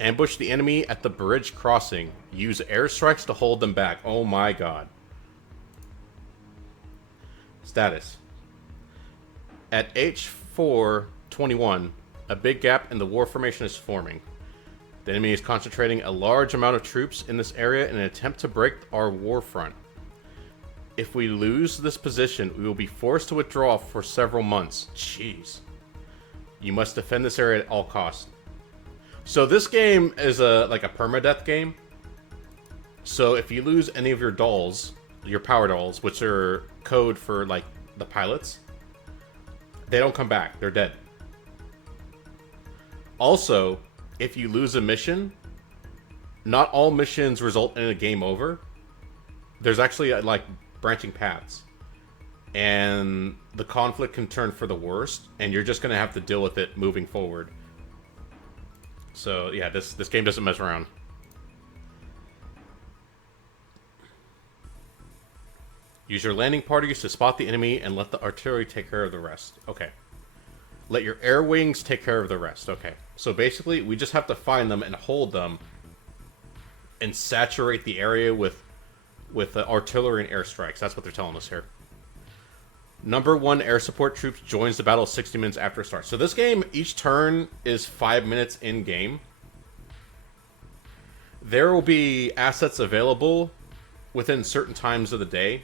Ambush the enemy at the bridge crossing. Use airstrikes to hold them back. Oh my god. Status. At H421, a big gap in the war formation is forming. The enemy is concentrating a large amount of troops in this area in an attempt to break our war front. If we lose this position, we will be forced to withdraw for several months. Jeez. You must defend this area at all costs. So this game is like a permadeath game. So if you lose any of your dolls, your power dolls, which are code for like the pilots, they don't come back. They're dead. Also, if you lose a mission, not all missions result in a game over. There's actually like branching paths. And the conflict can turn for the worst, and you're just going to have to deal with it moving forward. So, yeah, this game doesn't mess around. Use your landing parties to spot the enemy and let the artillery take care of the rest. Okay. Let your air wings take care of the rest. Okay. So basically, we just have to find them and hold them and saturate the area with artillery and airstrikes. That's what they're telling us here. Number 1 air support troops joins the battle 60 minutes after it starts. So this game, each turn is 5 minutes in-game. There will be assets available within certain times of the day.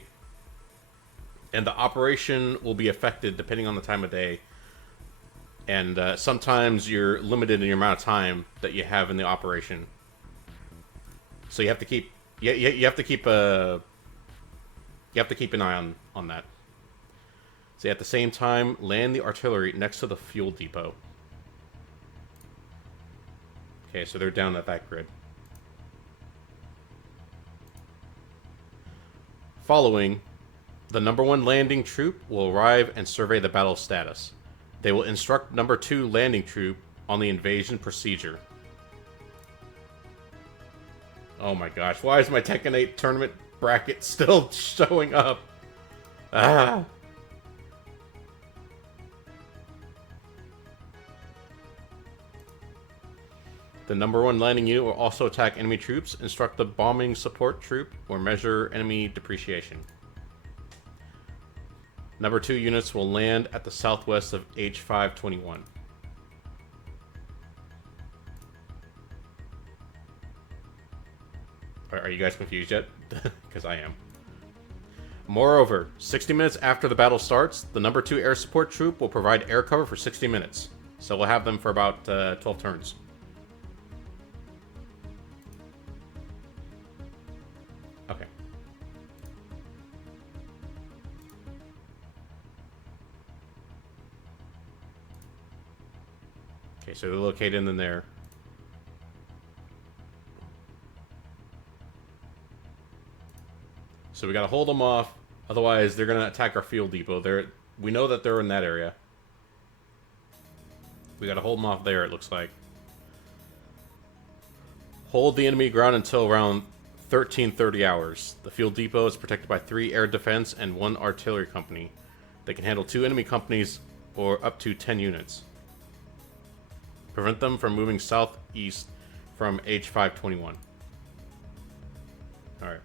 And the operation will be affected depending on the time of day. And sometimes you're limited in your amount of time that you have in the operation. So you have to keep... You have to keep an eye on that. So at the same time, land the artillery next to the fuel depot. Okay, so they're down at that grid. Following, the number 1 landing troop will arrive and survey the battle status. They will instruct number 2 landing troop on the invasion procedure. Oh my gosh, why is my Tekken 8 tournament bracket still showing up? Ah! The number 1 landing unit will also attack enemy troops, instruct the bombing support troop, or measure enemy depreciation. Number 2 units will land at the southwest of H521. Are you guys confused yet? Because I am. Moreover, 60 minutes after the battle starts, the number 2 air support troop will provide air cover for 60 minutes. So we'll have them for about 12 turns. Okay. Okay, so they're located in there. So we gotta hold them off, otherwise they're gonna attack our fuel depot. We know that they're in that area. We gotta hold them off there, it looks like. Hold the enemy ground until around 13:30 hours. The fuel depot is protected by 3 air defense and 1 artillery company. They can handle 2 enemy companies or up to 10 units. Prevent them from moving southeast from H521. Alright.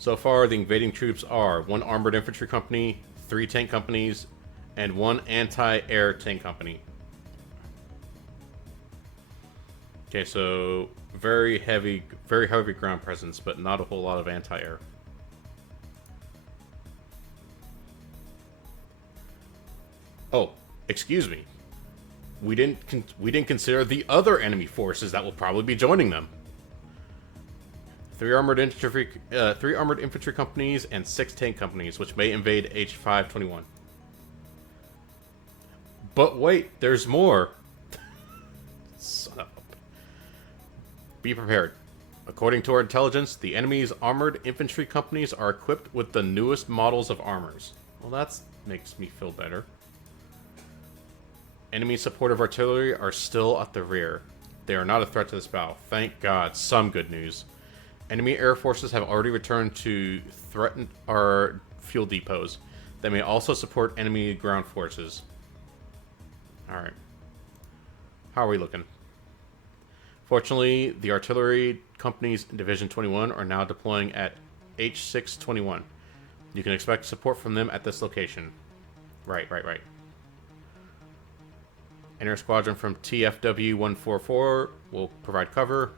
So far, the invading troops are 1 armored infantry company, 3 tank companies, and 1 anti-air tank company. Okay, so very heavy ground presence, but not a whole lot of anti-air. Oh, excuse me. We didn't consider the other enemy forces that will probably be joining them. 3 armored infantry companies and 6 tank companies, which may invade H521. But wait, there's more. Son of a... Be prepared. According to our intelligence, the enemy's armored infantry companies are equipped with the newest models of armors. Well, that makes me feel better. Enemy supportive artillery are still at the rear. They are not a threat to this battle. Thank God. Some good news. Enemy air forces have already returned to threaten our fuel depots. They may also support enemy ground forces. Alright. How are we looking? Fortunately, the artillery companies in Division 21 are now deploying at H621. You can expect support from them at this location. Right. Enter squadron from TFW 144 will provide cover.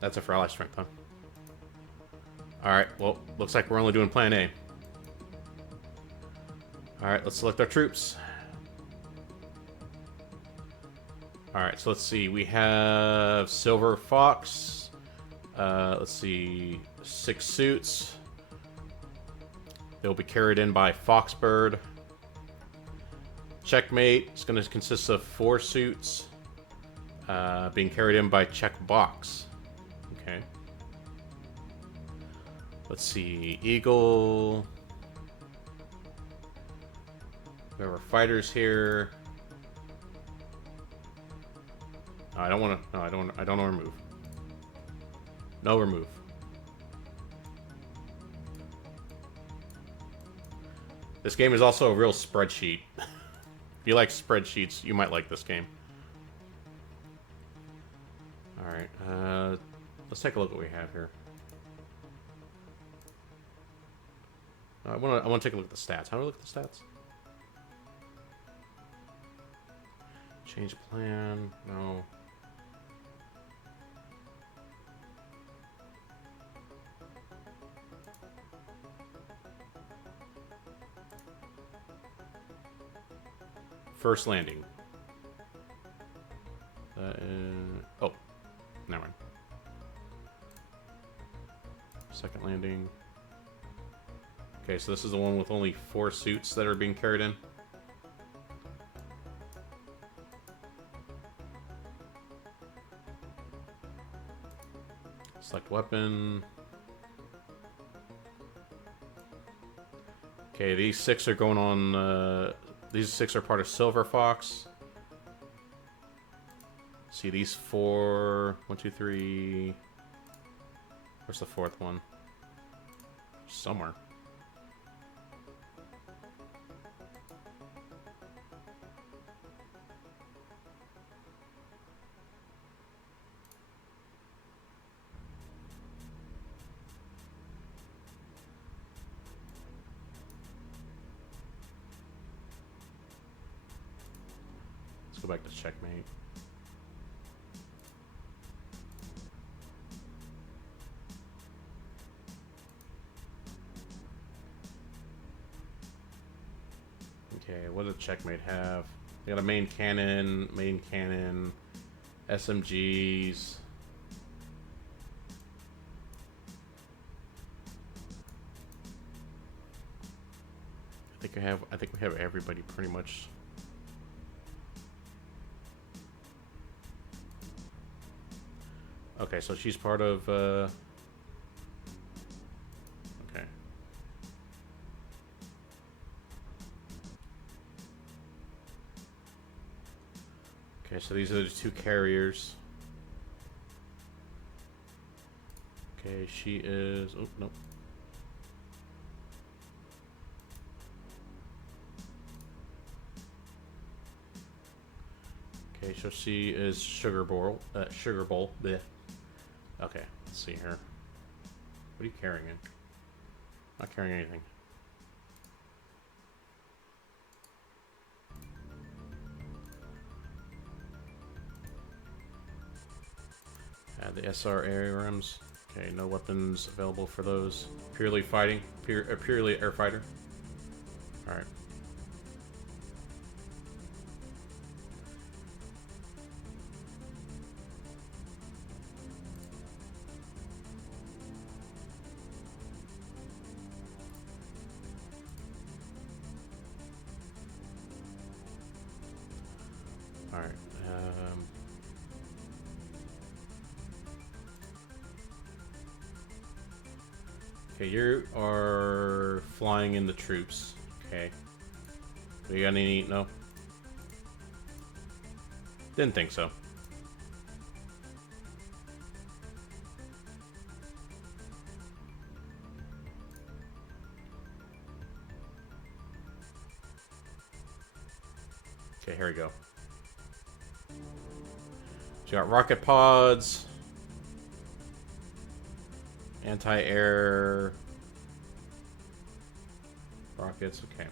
That's it for ally strength, huh? Alright, well, looks like we're only doing plan A. Alright, let's select our troops. Alright, so let's see. We have Silver Fox. Let's see. 6 suits. They'll be carried in by Foxbird. Checkmate is going to consist of 4 suits. Being carried in by Checkbox. Okay. Let's see. Eagle. We have our fighters here. No, I don't want to. No, I don't want to remove. No remove. This game is also a real spreadsheet. If you like spreadsheets, you might like this game. All right. Let's take a look at what we have here. I want to take a look at the stats. How do I look at the stats? Change plan. No. First landing. Oh, never mind. Second landing. Okay, so this is the one with only 4 suits that are being carried in. Select weapon. Okay, these 6 are going on. These 6 are part of Silver Fox. See these 4. 1, 2, 3. Where's the 4th one? Somewhere. Go back to checkmate. Okay, what does checkmate have? We got a main cannon, SMGs. I think we have everybody pretty much. Okay, so she's part of, okay. Okay, so these are the 2 carriers. Okay, she is, oh, nope. Okay, so she is Sugar Bowl, bleh. Okay, let's see here. What are you carrying in? Not carrying anything. Add the SR ARMs. Okay, no weapons available for those. Purely fighting, purely air fighter. All right. Alright, okay, you are flying in the troops. Okay. Do you got any? No? Didn't think so. Okay, here we go. So you got rocket pods, anti-air rockets. Okay.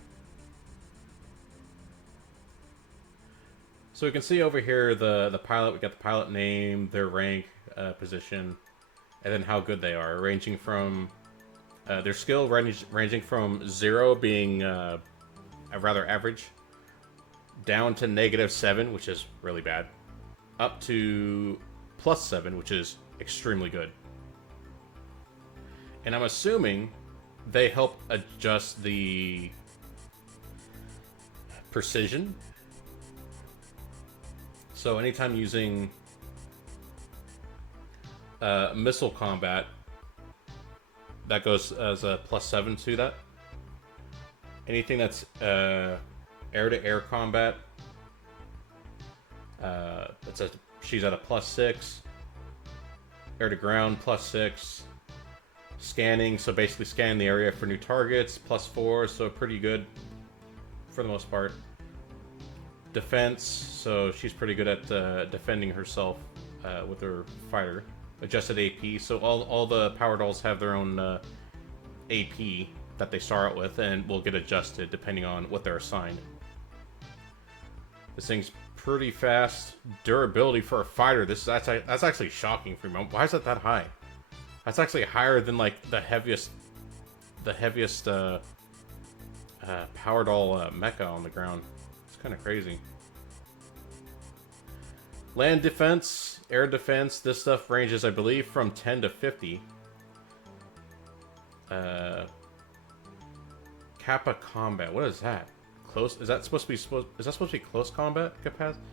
So we can see over here the pilot. We got the pilot name, their rank, position, and then how good they are, ranging from their skill ranging from 0 being a rather average, down to -7, which is really bad, up to +7, which is extremely good. And I'm assuming they help adjust the precision. So anytime using missile combat, that goes as a +7 to that. Anything that's air-to-air combat, she's at a +6. Air-to-ground +6. Scanning, so basically scanning the area for new targets, +4, so pretty good for the most part. Defense, so she's pretty good at defending herself with her fighter. Adjusted AP, so all the power dolls have their own AP that they start out with, and will get adjusted depending on what they're assigned. This thing's pretty fast. Durability for a fighter, that's actually shocking for me. Why is it that high? That's actually higher than like the heaviest power doll mecha on the ground. It's kind of crazy. Land defense, air defense. This stuff ranges, I believe, from 10 to 50. Kappa combat. What is that? Close? Is that supposed to be close combat capacity?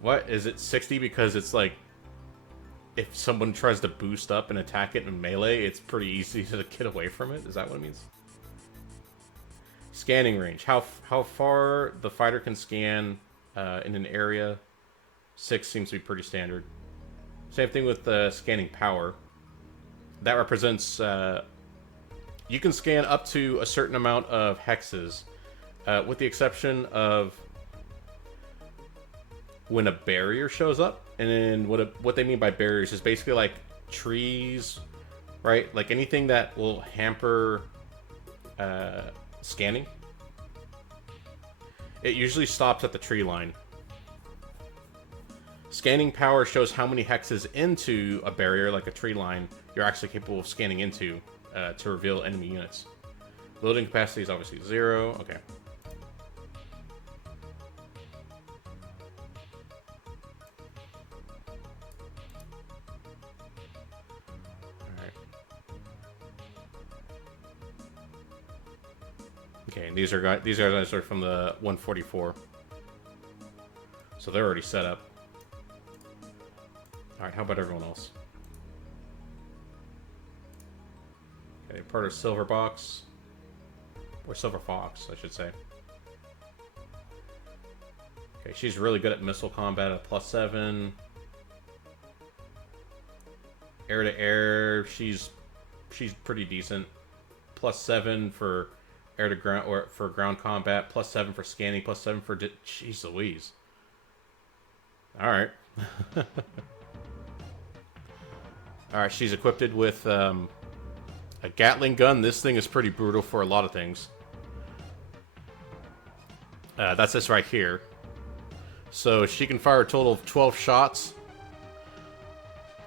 What is it? 60 because it's like, if someone tries to boost up and attack it in melee, it's pretty easy to get away from it. Is that what it means? Scanning range. How far the fighter can scan in an area. 6 seems to be pretty standard. Same thing with the scanning power. That represents you can scan up to a certain amount of hexes, with the exception of when a barrier shows up. And then what they mean by barriers is basically like trees, right? Like anything that will hamper scanning. It usually stops at the tree line. Scanning power shows how many hexes into a barrier, like a tree line, you're actually capable of scanning into to reveal enemy units. Loading capacity is obviously 0. Okay. Okay, and these guys are from the 144, so they're already set up. All right, how about everyone else? Okay, part of Silver Box, or Silver Fox, I should say. Okay, she's really good at missile combat at +7. Air to air, she's pretty decent. +7 for air to ground, or for ground combat, +7 for scanning, +7 for jeez Louise. All right. All right, she's equipped with a Gatling gun. This thing is pretty brutal for a lot of things. That's this right here. So she can fire a total of 12 shots.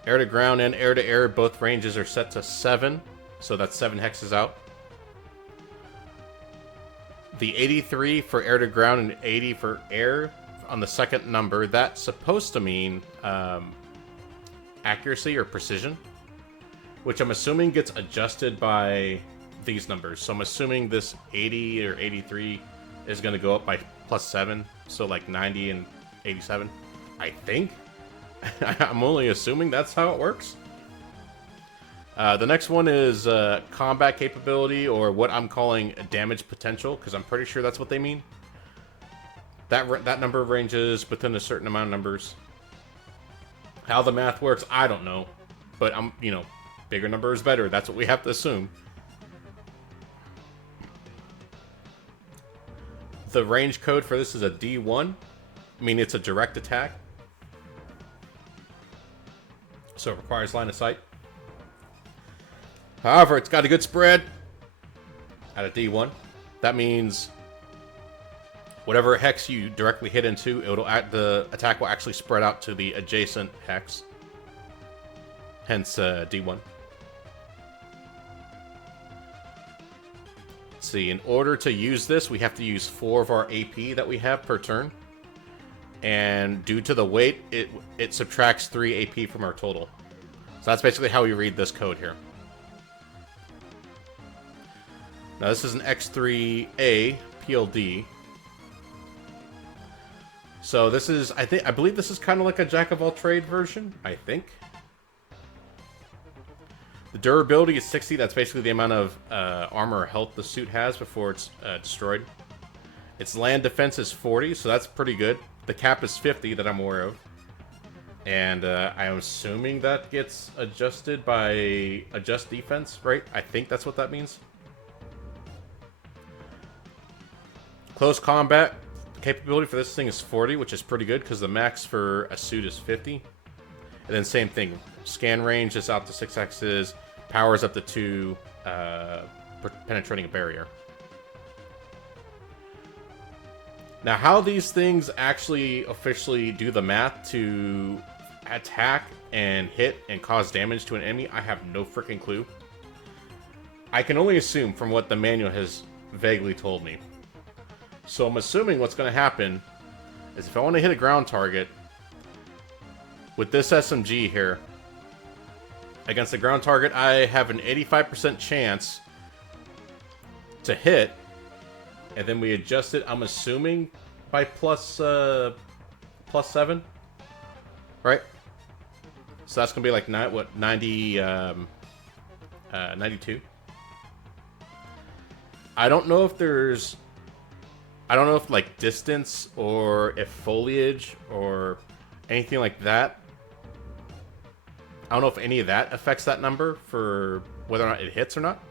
Air to ground and air to air, both ranges are set to 7. So that's 7 hexes out. The 83 for air to ground and 80 for air on the second number, that's supposed to mean accuracy or precision, which I'm assuming gets adjusted by these numbers. So I'm assuming this 80 or 83 is going to go up by +7, so like 90 and 87, I think. I'm only assuming that's how it works. The next one is combat capability, or what I'm calling damage potential, because I'm pretty sure that's what they mean. That number ranges within a certain amount of numbers. How the math works, I don't know. But bigger number is better. That's what we have to assume. The range code for this is a D1. I mean, it's a direct attack. so it requires line of sight. However, it's got a good spread at a D1. That means whatever hex you directly hit into, the attack will actually spread out to the adjacent hex. Hence D1. Let's see, in order to use this, we have to use 4 of our AP that we have per turn. And due to the weight, it subtracts 3 AP from our total. So that's basically how we read this code here. Now this is an X3A PLD. So this is, I believe this is kind of like a Jack of all trade version, I think. The durability is 60. That's basically the amount of armor or health the suit has before it's destroyed. Its land defense is 40, so that's pretty good. The cap is 50 that I'm aware of. And I'm assuming that gets adjusted by adjust defense, right? I think that's what that means. Close combat capability for this thing is 40, which is pretty good because the max for a suit is 50. And then same thing. Scan range is out to 6 hexes. Power is up to 2, penetrating a barrier. Now, how these things actually officially do the math to attack and hit and cause damage to an enemy, I have no freaking clue. I can only assume from what the manual has vaguely told me. So I'm assuming what's going to happen is if I want to hit a ground target with this SMG here, against the ground target, I have an 85% chance to hit, and then we adjust it, I'm assuming, by plus 7, right? So that's going to be like, 92? I don't know if there's... I don't know if, like, distance or if foliage or anything like that. I don't know if any of that affects that number for whether or not it hits or not.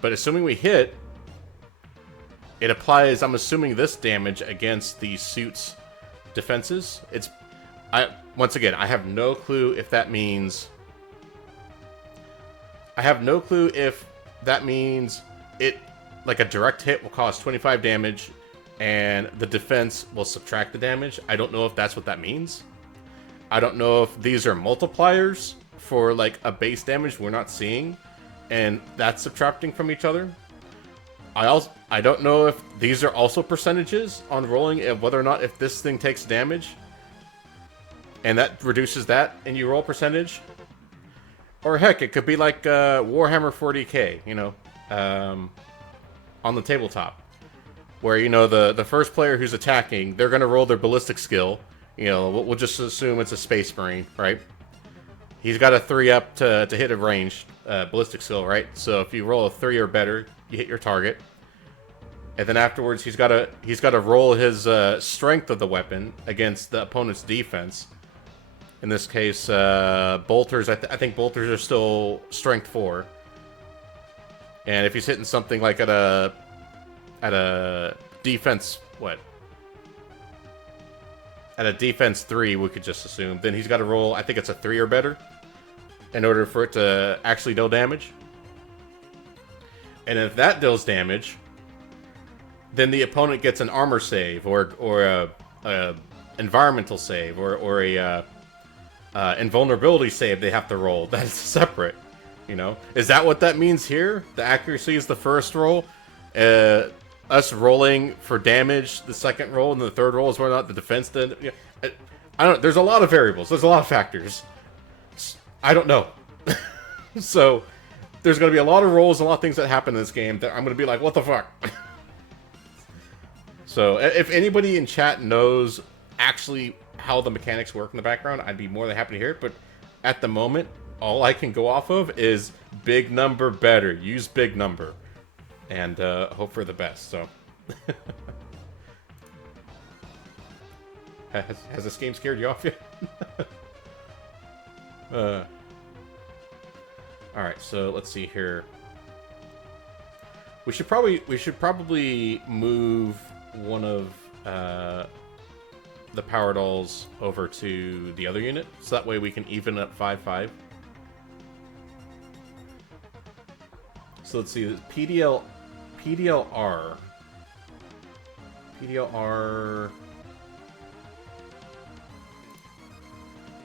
But assuming we hit, it applies, I'm assuming, this damage against the suit's defenses. Once again, I have no clue if that means... I have no clue if that means it... Like, a direct hit will cause 25 damage, and the defense will subtract the damage. I don't know if that's what that means. I don't know if these are multipliers for, like, a base damage we're not seeing, and that's subtracting from each other. I don't know if these are also percentages on rolling, of whether or not if this thing takes damage, and that reduces that, and you roll percentage. Or, heck, it could be like Warhammer 40k, you know, on the tabletop, where, you know, the first player who's attacking, they're going to roll their ballistic skill. You know, we'll just assume it's a Space Marine, right? He's got a 3 up to hit a ranged ballistic skill, right? So if you roll a 3 or better, you hit your target. And then afterwards, he's got to roll his strength of the weapon against the opponent's defense. In this case, bolters. I think bolters are still strength 4. And if he's hitting something like at a defense, what? At a defense 3, we could just assume. Then he's got to roll, I think it's a 3 or better, in order for it to actually deal damage. And if that deals damage, then the opponent gets an armor save, or a environmental save, or a invulnerability save they have to roll. That's separate. You know, is that what that means here? The accuracy is the first roll. Us rolling for damage the second roll, and the third roll is whether or not the defense did. You know, I don't know. There's a lot of variables. There's a lot of factors. I don't know. So there's going to be a lot of rolls and a lot of things that happen in this game that I'm going to be like, what the fuck? So if anybody in chat knows actually how the mechanics work in the background, I'd be more than happy to hear it. But at the moment, all I can go off of is big number better. Use big number. And hope for the best, so. Has this game scared you off yet? Alright, so let's see here. We should probably move one of the power dolls over to the other unit, so that way we can even up 5-5. So let's see, PDLR.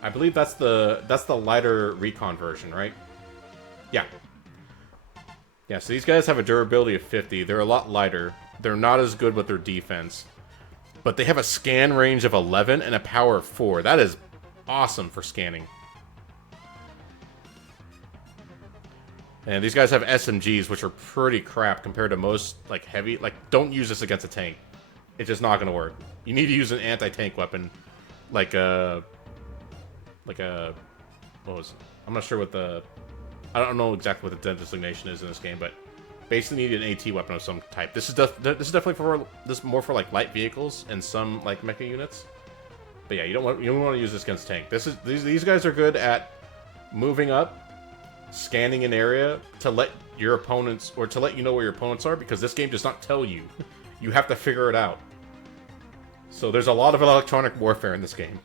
I believe that's the lighter recon version, right? Yeah. Yeah, so these guys have a durability of 50. They're a lot lighter. They're not as good with their defense. But they have a scan range of 11 and a power of 4. That is awesome for scanning. And these guys have SMGs, which are pretty crap compared to most, like, heavy. Like, don't use this against a tank. It's just not going to work. You need to use an anti-tank weapon. Like a... What was it? I'm not sure what the... I don't know exactly what the designation is in this game, but basically need an AT weapon of some type. This is definitely for more for like light vehicles and some like mecha units. But yeah, you don't want to use this against tank. These guys are good at moving up, scanning an area to let your opponents, or to let you know where your opponents are, because this game does not tell you. You have to figure it out. So there's a lot of electronic warfare in this game.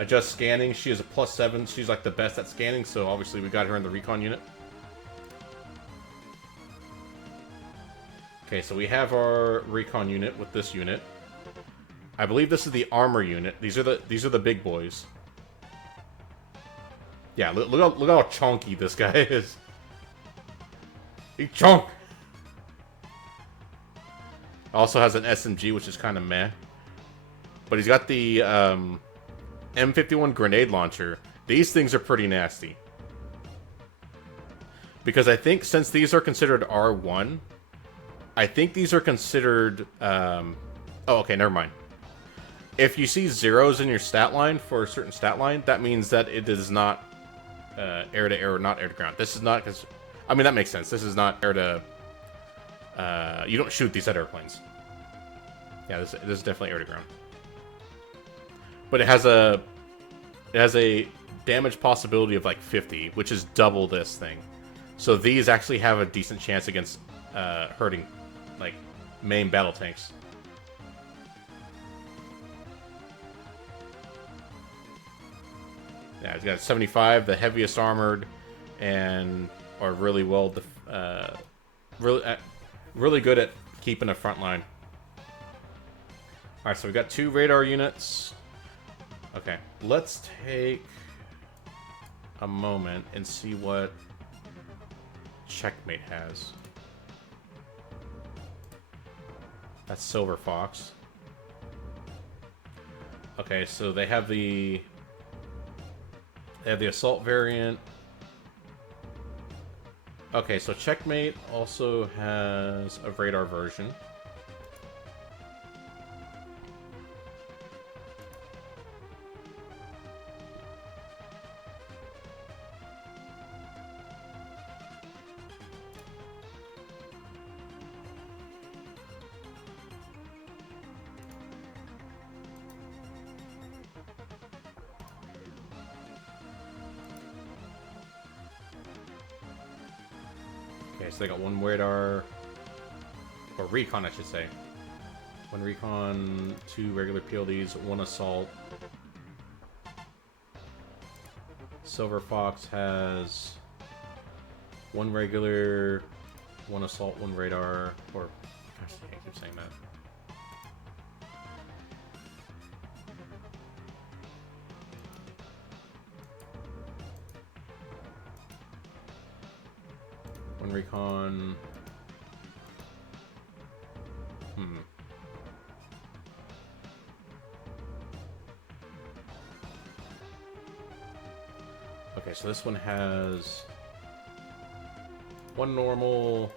Adjust scanning. She is a +7. She's like the best at scanning, so obviously we got her in the recon unit. Okay, so we have our recon unit with this unit. I believe this is the armor unit. These are the big boys. Yeah, look how chunky this guy is. He chunk. Also has an SMG, which is kind of meh. But he's got the M51 grenade launcher. These things are pretty nasty. Because I think since these are considered R1, I think these are considered... oh, okay, never mind. If you see zeros in your stat line for a certain stat line, that means that it is not air-to-air or not air-to-ground. This is not... Cause, I mean, that makes sense. This is not air-to... you don't shoot these at airplanes. Yeah, this is definitely air-to-ground. But it has a damage possibility of like 50, which is double this thing. So these actually have a decent chance against hurting like main battle tanks. Yeah, it's got 75, the heaviest armored, and are really well, really good at keeping a front line. All right, so we got 2 radar units. Okay, let's take a moment and see what Checkmate has. That's Silver Fox. Okay, so they have the assault variant. Okay, so Checkmate also has a radar version. Okay, so they got 1 radar, or recon, I should say. 1 recon, 2 regular PLDs, 1 assault. Silver Fox has 1 regular, 1 assault, 1 radar, or, gosh, I keep saying that. Recon. Okay, so this one has 1 normal,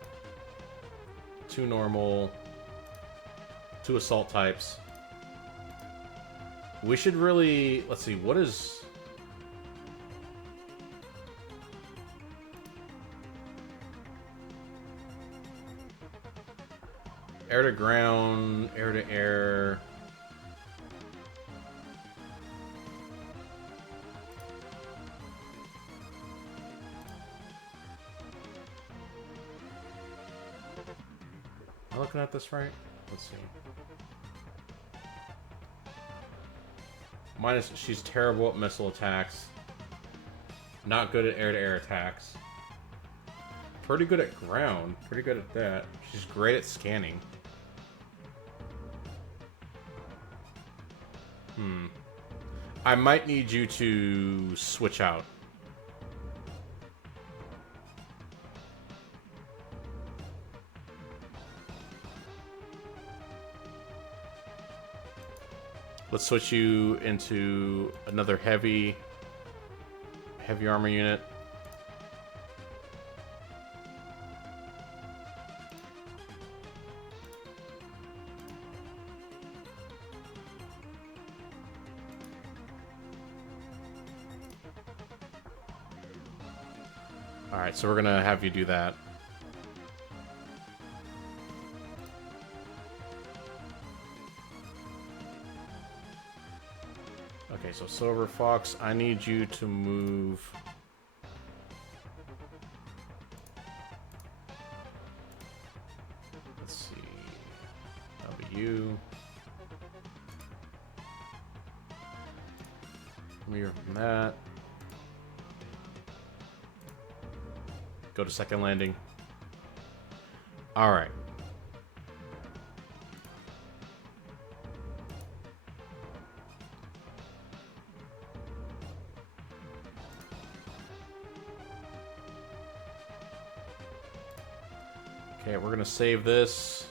2 normal, 2 assault types. We should really... Let's see, what is... Air to ground, air to air. Am I looking at this right? Let's see. She's terrible at missile attacks. Not good at air-to-air attacks. Pretty good at ground. Pretty good at that. She's great at scanning. I might need you to switch out. Let's switch you into another heavy armor unit. Alright, so we're gonna have you do that. Okay, so Silver Fox, I need you to move. Let's see. That'll be you. Mirror from that. Go to second landing. Alright. Okay, we're gonna save this.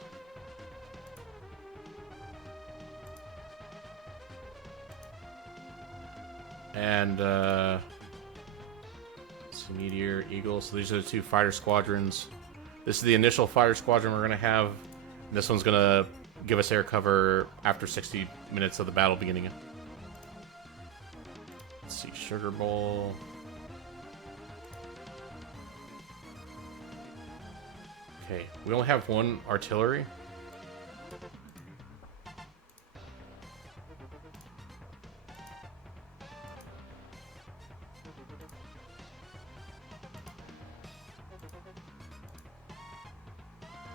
And, let's see, Meteor, Eagle. So these are the two fighter squadrons. This is the initial fighter squadron we're gonna have. This one's gonna give us air cover after 60 minutes of the battle beginning. Let's see, Sugar Bowl. Okay, we only have one artillery.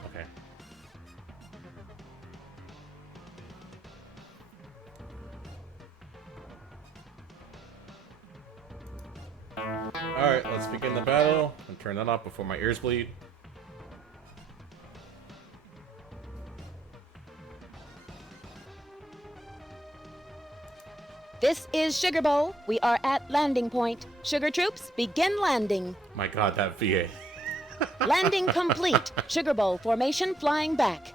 Okay. Alright, let's begin the battle. And turn that off before my ears bleed. This is Sugar Bowl. We are at landing point. Sugar troops, begin landing. My god, that VA. Landing complete. Sugar Bowl formation flying back.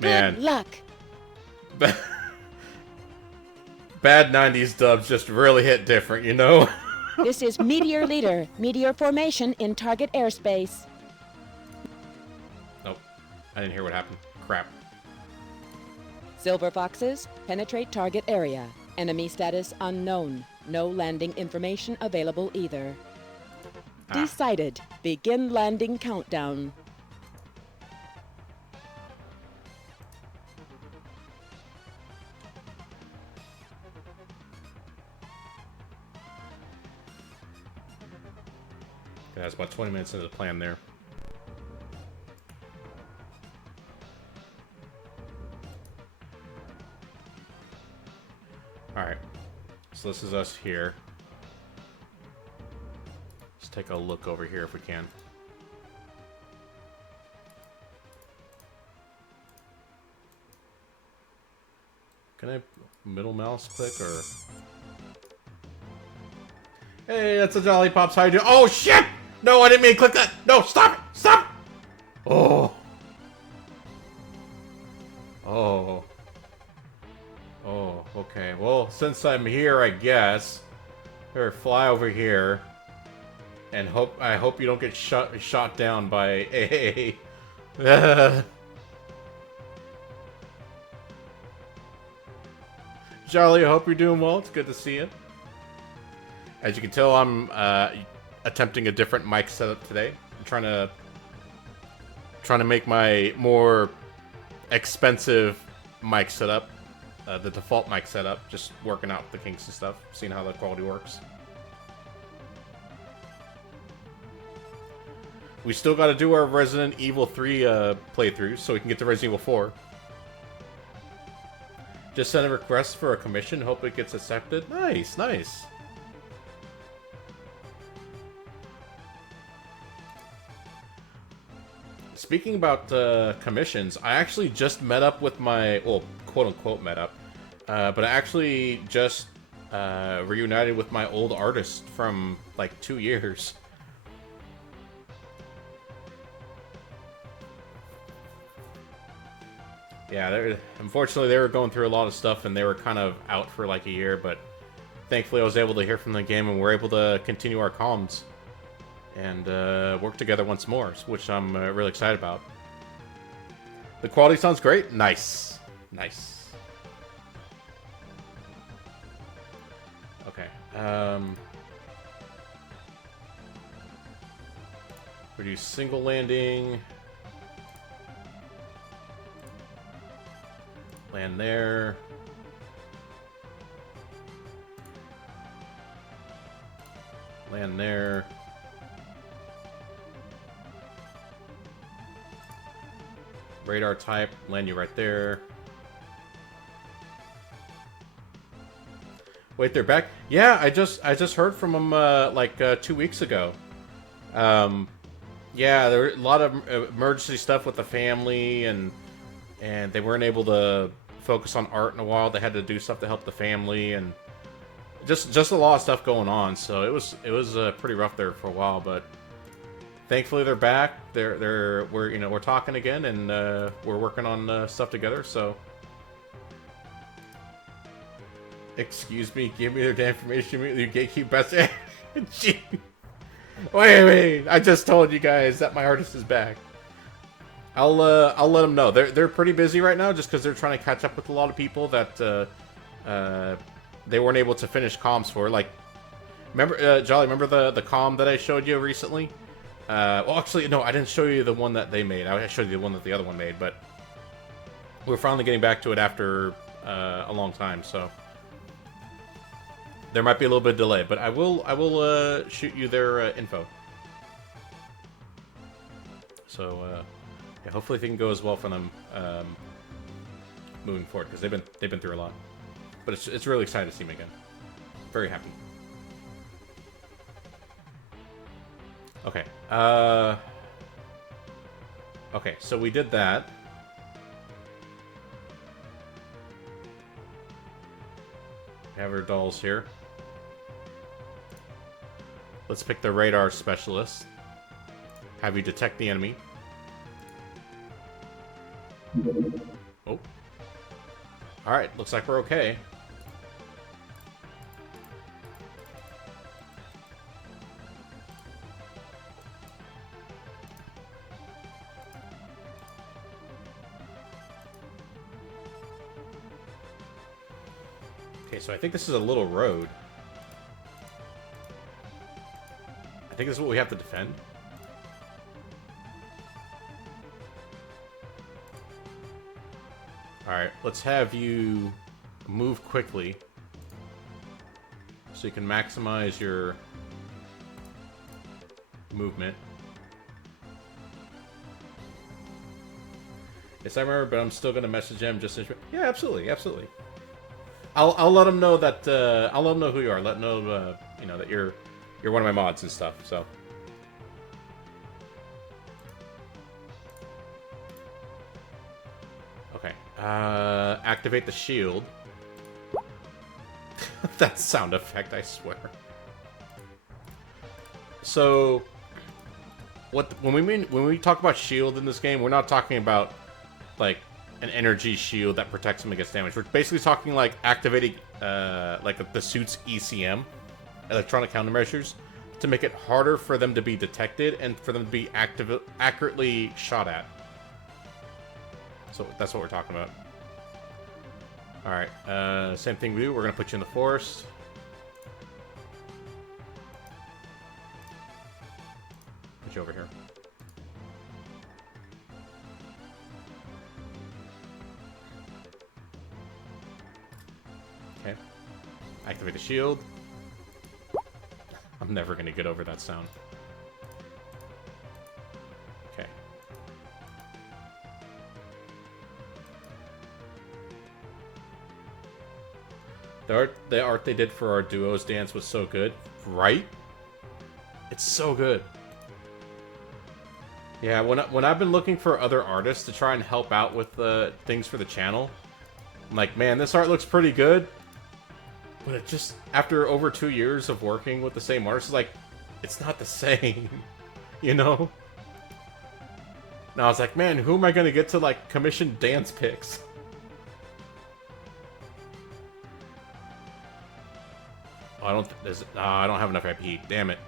Man. Good luck. Bad 90s dubs just really hit different, you know? This is Meteor Leader. Meteor formation in target airspace. Nope. I didn't hear what happened. Crap. Silver Foxes, penetrate target area. Enemy status unknown. No landing information available either. Decided. Begin landing countdown. Okay, that's about 20 minutes into the plan there. Alright. So this is us here. Let's take a look over here if we can. Can I middle mouse click or... Hey, that's a Jolly Pops. How you doing? Oh, shit! No, I didn't mean to click that! No, stop it! Stop! Oh. Oh. Oh, okay. Well, since I'm here, I guess. Here, fly over here. And I hope you don't get shot down by AA. Charlie, I hope you're doing well. It's good to see you. As you can tell, I'm attempting a different mic setup today. I'm trying to make my more expensive mic setup the default mic setup. Just working out the kinks and stuff, seeing how the quality works. We still got to do our Resident Evil 3 playthrough so we can get to Resident Evil 4. Just send a request for a commission, hope it gets accepted. Nice, nice. Speaking about commissions, I actually just met up with my, well, quote-unquote met up, but I actually just reunited with my old artist from, like, 2 years. Yeah, unfortunately they were going through a lot of stuff and they were kind of out for like a year, but thankfully I was able to hear from the game and we're able to continue our comms and work together once more, which I'm really excited about. The quality sounds great. Nice. Nice. Okay. We do single landing. Land there. Land there. Radar type, land you right there. Wait, they're back? Yeah, I just heard from them like 2 weeks ago. Yeah, there were a lot of emergency stuff with the family, and they weren't able to focus on art in a while. They had to do stuff to help the family, and just a lot of stuff going on. So it was pretty rough there for a while, but thankfully they're back. We're talking again, and we're working on stuff together. So, excuse me, give me their damn information. You gatekeep best. Wait! I just told you guys that my artist is back. I'll let them know. They're pretty busy right now, just because they're trying to catch up with a lot of people that they weren't able to finish comms for. Like, remember, Jolly, remember the comm that I showed you recently? Well, actually, no, I didn't show you the one that they made. I showed you the one that the other one made, but we're finally getting back to it after a long time, so there might be a little bit of delay, but I will shoot you their info. So yeah, hopefully things go as well for them moving forward, because they've been through a lot. But it's really exciting to see them again. Very happy. Okay. Okay, so we did that. We have our dolls here. Let's pick the radar specialist. Have you detect the enemy. Oh. Alright, looks like we're okay. Okay, so I think this is a little road. I think this is what we have to defend. Alright, let's have you move quickly so you can maximize your movement. Yes, I remember, but I'm still going to message him just to... Yeah, absolutely, absolutely. I'll let him know that, I'll let him know who you are. Let him know, you know, that you're one of my mods and stuff, so... Okay. Activate the shield. That sound effect, I swear. So, when we talk about shield in this game, we're not talking about like an energy shield that protects them against damage. We're basically talking like activating like the suit's ECM, electronic countermeasures, to make it harder for them to be detected and for them to be accurately shot at. So that's what we're talking about. Alright, same thing we do. We're going to put you in the forest. Put you over here. Okay. Activate the shield. I'm never going to get over that sound. Okay. The art they did for our duos dance was so good, right? It's so good. Yeah, when I've been looking for other artists to try and help out with the things for the channel, I'm like, man, this art looks pretty good. But it just, after over 2 years of working with the same artist, it's like, it's not the same, you know? And I was like, man, who am I gonna get to, like, commission dance pics? Oh, I don't have enough IP. Damn it.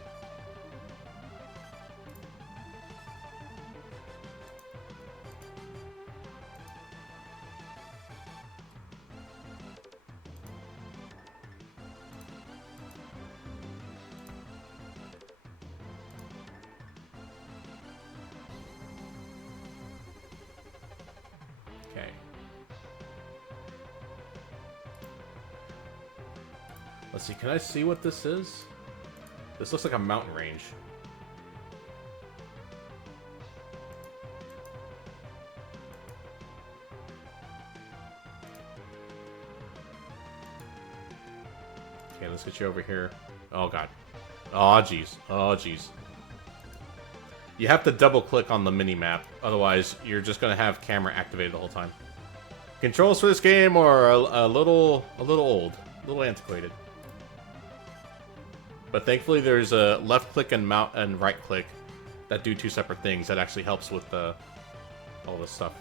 Okay. Let's see, can I see what this is? This looks like a mountain range. Okay, let's get you over here. Oh, God. Oh, jeez. Oh, jeez. You have to double-click on the mini-map. Otherwise, you're just going to have camera activated the whole time. Controls for this game are a little old. A little antiquated. But thankfully, there's a left-click and right-click that do two separate things. That actually helps with all this stuff.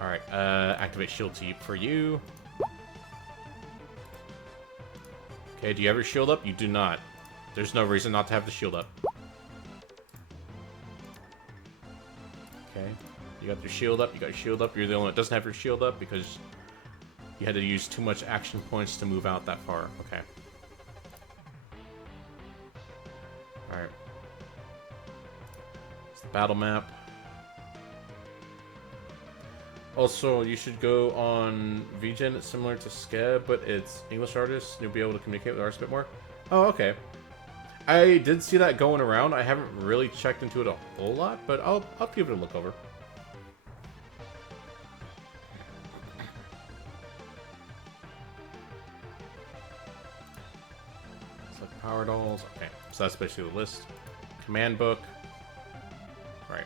Alright, activate shield T for you. Okay, do you have your shield up? You do not. There's no reason not to have the shield up. Okay, you got your shield up, you got your shield up. You're the only one that doesn't have your shield up because you had to use too much action points to move out that far. Okay. Alright. It's the battle map. Also, you should go on VGen. It's similar to Skeb, but it's English artists. You'll be able to communicate with artists a bit more. Oh, okay. I did see that going around. I haven't really checked into it a whole lot, but I'll give it a look over. Select power dolls. Okay, so that's basically the list. Command book. Right.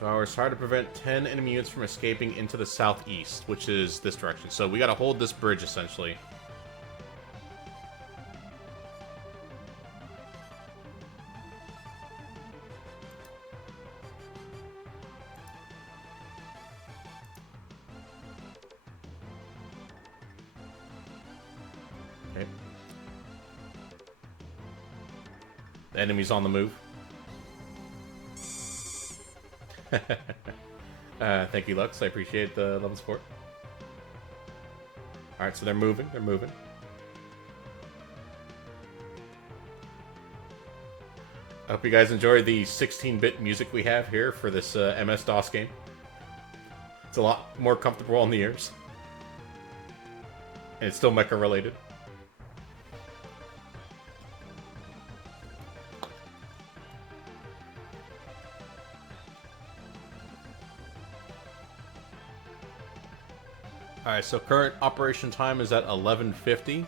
2 hours. Try to prevent 10 enemy units from escaping into the southeast, which is this direction. So we gotta hold this bridge, essentially. Okay. The enemy's on the move. Thank you, Lux. I appreciate the love and support. Alright, so they're moving. They're moving. I hope you guys enjoy the 16-bit music we have here for this MS-DOS game. It's a lot more comfortable on the ears. And it's still mecha related. Alright, so current operation time is at 11:50.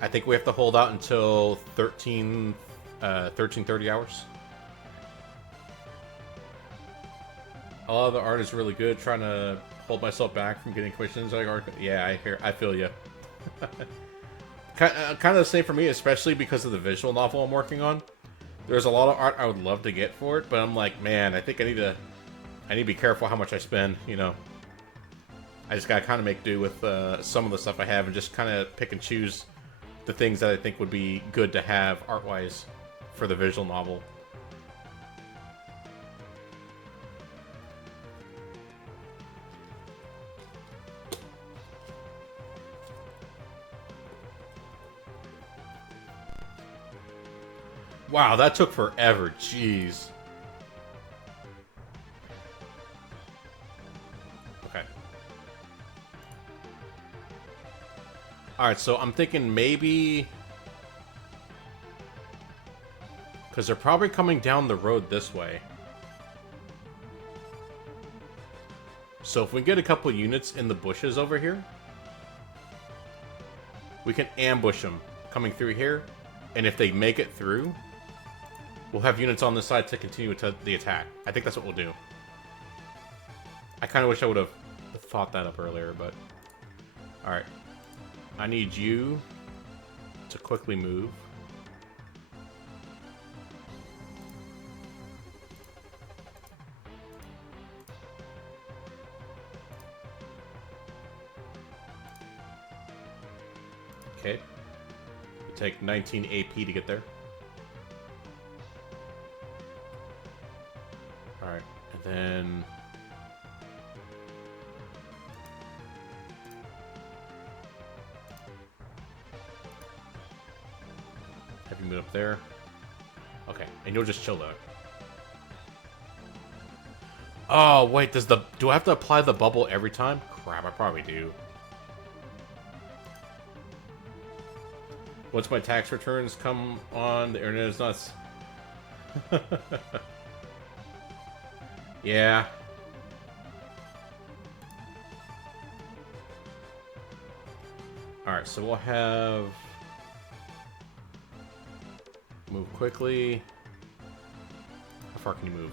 I think we have to hold out until 13:30 hours. A lot of the art is really good. Trying to hold myself back from getting commissions. Yeah, I feel you. Kind of the same for me, especially because of the visual novel I'm working on. There's a lot of art I would love to get for it, but I'm like, man, I think I need to be careful how much I spend, you know. I just gotta kind of make do with some of the stuff I have and just kind of pick and choose the things that I think would be good to have art-wise for the visual novel. Wow, that took forever. Jeez. Okay. Alright, so I'm thinking maybe... because they're probably coming down the road this way. So if we get a couple units in the bushes over here... we can ambush them coming through here, and if they make it through, we'll have units on this side to continue the attack. I think that's what we'll do. I kind of wish I would have thought that up earlier, but... Alright. I need you to quickly move. Okay. It'll take 19 AP to get there. Alright, and then... have you move up there. Okay, and you'll just chill there. Oh, wait, do I have to apply the bubble every time? Crap, I probably do. Once my tax returns come on, the internet is nuts. Yeah. Alright, so we'll have... move quickly. How far can you move?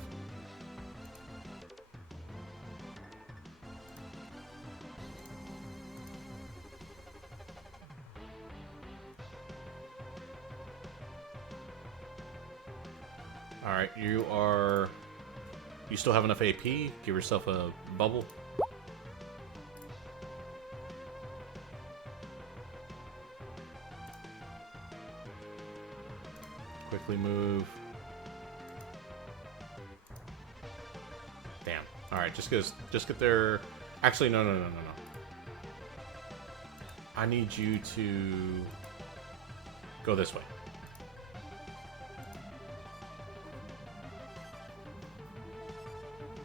Alright, you still have enough AP? Give yourself a bubble. Quickly move. Damn. Alright, just get there. Actually, no. I need you to go this way.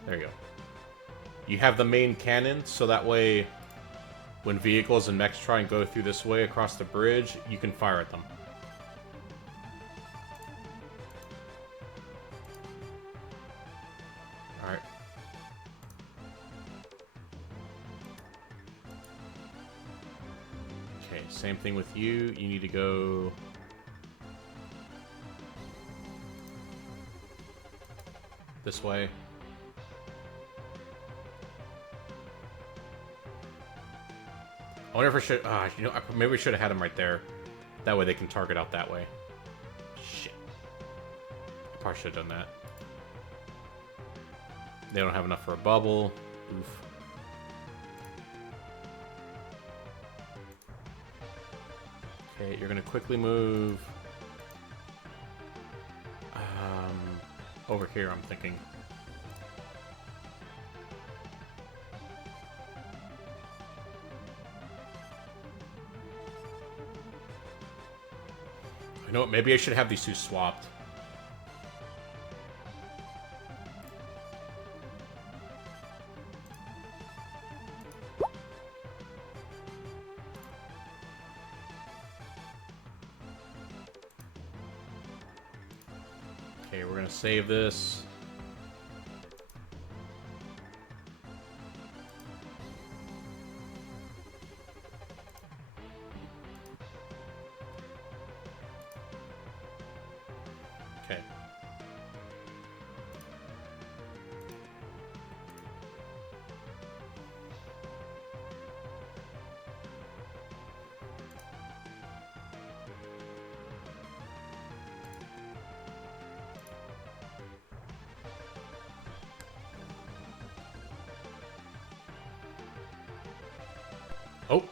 There you go. You have the main cannon, so that way when vehicles and mechs try and go through this way across the bridge, you can fire at them. Alright. Okay, same thing with you. You need to go... this way. I wonder if I should... you know, maybe we should have had them right there. That way they can target out that way. Shit. I probably should have done that. They don't have enough for a bubble. Oof. Okay, you're going to quickly move... over here, I'm thinking. You know what? Maybe I should have these two swapped. Okay, we're gonna save this. Okay. Oh.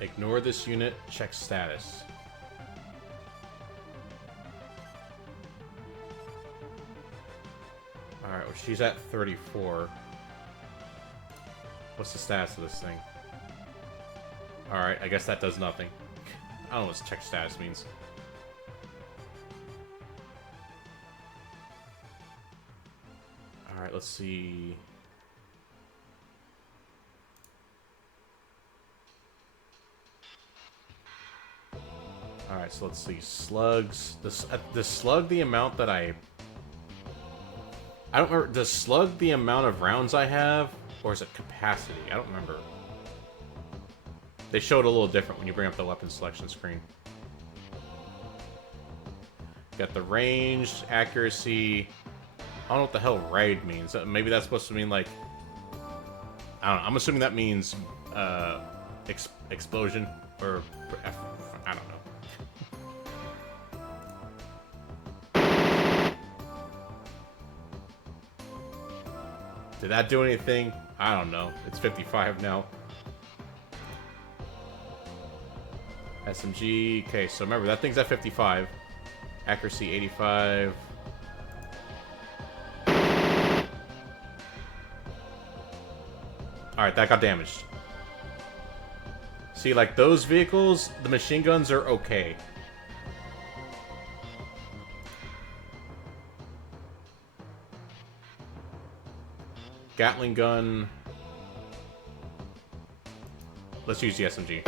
Ignore this unit. Check status. Alright, well, she's at 34. What's the status of this thing? Alright, I guess that does nothing. I don't know what check status means. Alright, let's see... Alright, so let's see. Slugs. Does slug the amount that I don't remember. Does slug the amount of rounds I have? Or is it capacity? I don't remember. They show it a little different when you bring up the weapon selection screen. Got the range, accuracy. I don't know what the hell raid means. Maybe that's supposed to mean like... I don't know. I'm assuming that means explosion or... I don't know. Did that do anything? I don't know. It's 55 now. SMG. Okay, so remember, that thing's at 55. Accuracy, 85. Alright, that got damaged. See, like, those vehicles, the machine guns are okay. Gatling gun. Let's use the SMG.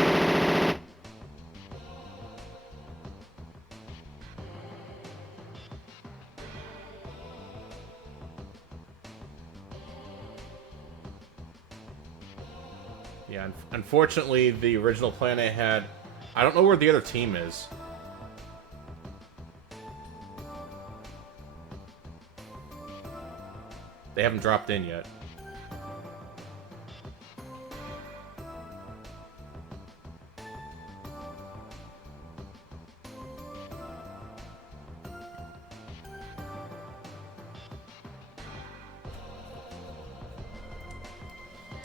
Yeah, unfortunately, the original plan I had... I don't know where the other team is. They haven't dropped in yet.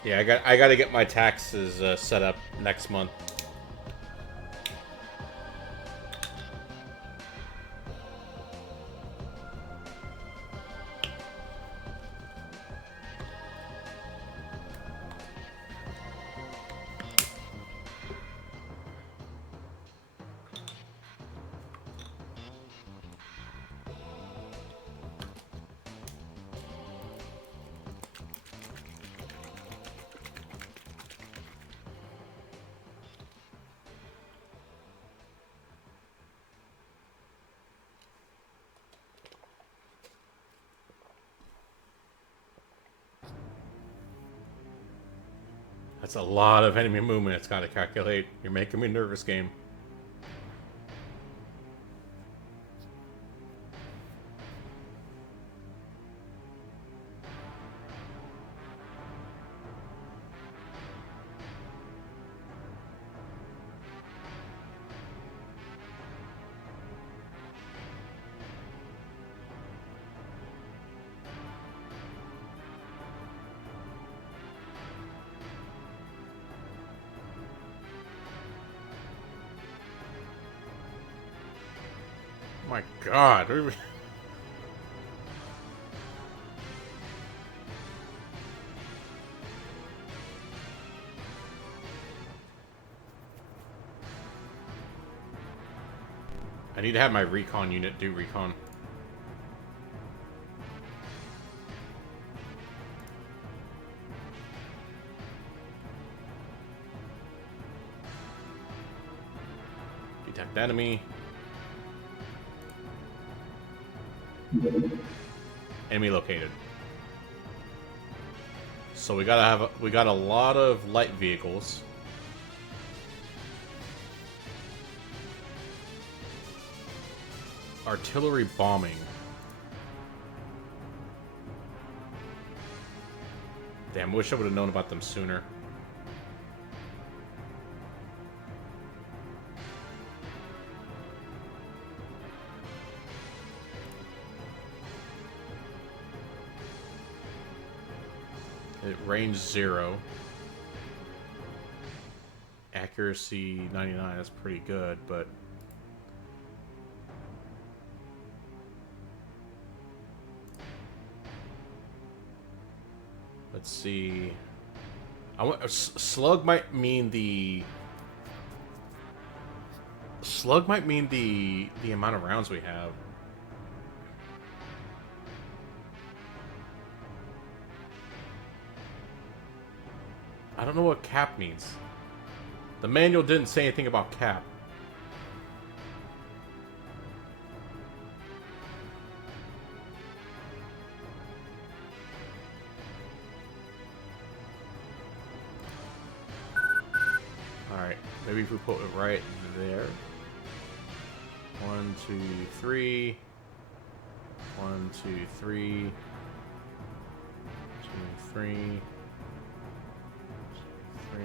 Yeah, I got to get my taxes set up next month. That's a lot of enemy movement it's got to calculate. You're making me nervous, game. My God. I need to have my recon unit do recon. Detect enemy. Enemy located. So we got a lot of light vehicles. Artillery bombing. Damn, wish I would have known about them sooner. Range 0. Accuracy 99, that's pretty good, but... Let's see... Slug might mean the... Slug might mean the amount of rounds we have. I don't know what cap means. The manual didn't say anything about cap. Alright. maybe if we put it right there. 1, 2, 3. 1, 2, 3. 2, 3. 3.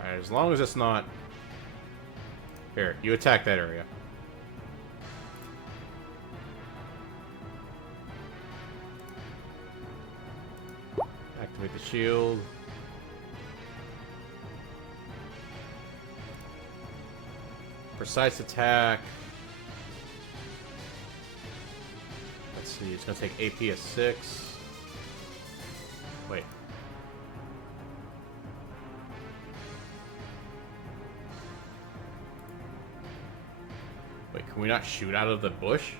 Alright, as long as it's not... Here, you attack that area. Activate the shield. Precise attack. Let's see, it's gonna take AP as 6. Wait. Wait, can we not shoot out of the bush?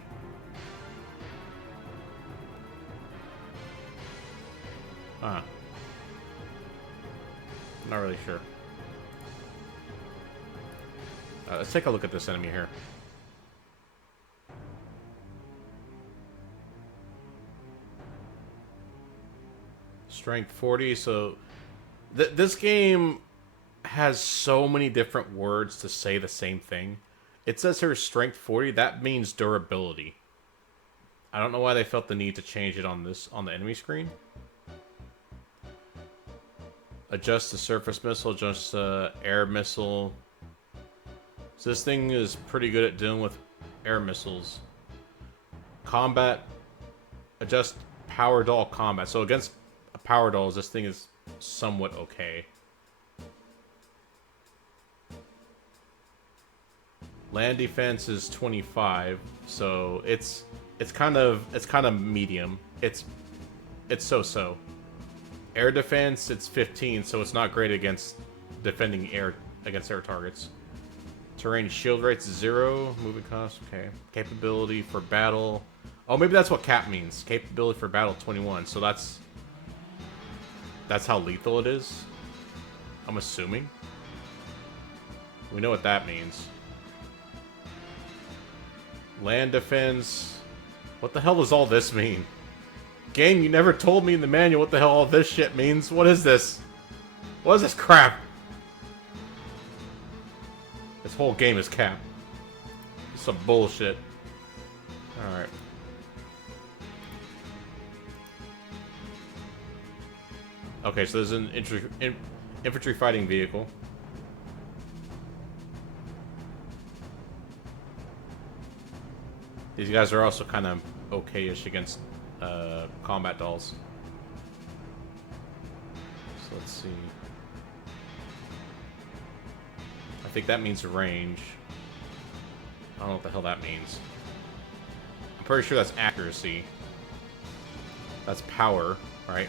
Huh. I'm not really sure. Let's take a look at this enemy here. Strength 40, so... this game has so many different words to say the same thing. It says here strength 40, that means durability. I don't know why they felt the need to change it on the enemy screen. Adjust the surface missile, adjust air missile. So this thing is pretty good at dealing with air missiles. Combat, adjust power doll combat. So against power dolls, this thing is somewhat okay. Land defense is 25, so it's kind of medium. It's so-so. Air defense, it's 15, so it's not great against defending air targets. Terrain shield rates 0. Moving cost, okay. Capability for battle. Oh, maybe that's what cap means. Capability for battle 21. So that's how lethal it is. I'm assuming. We know what that means. Land defense. What the hell does all this mean? Game, you never told me in the manual what the hell all this shit means. What is this? What is this crap? This whole game is cap. Some bullshit. Alright. Okay, so there's an infantry fighting vehicle. These guys are also kind of okay-ish against combat dolls. So let's see. I think that means range. I don't know what the hell that means. I'm pretty sure that's accuracy. That's power, right?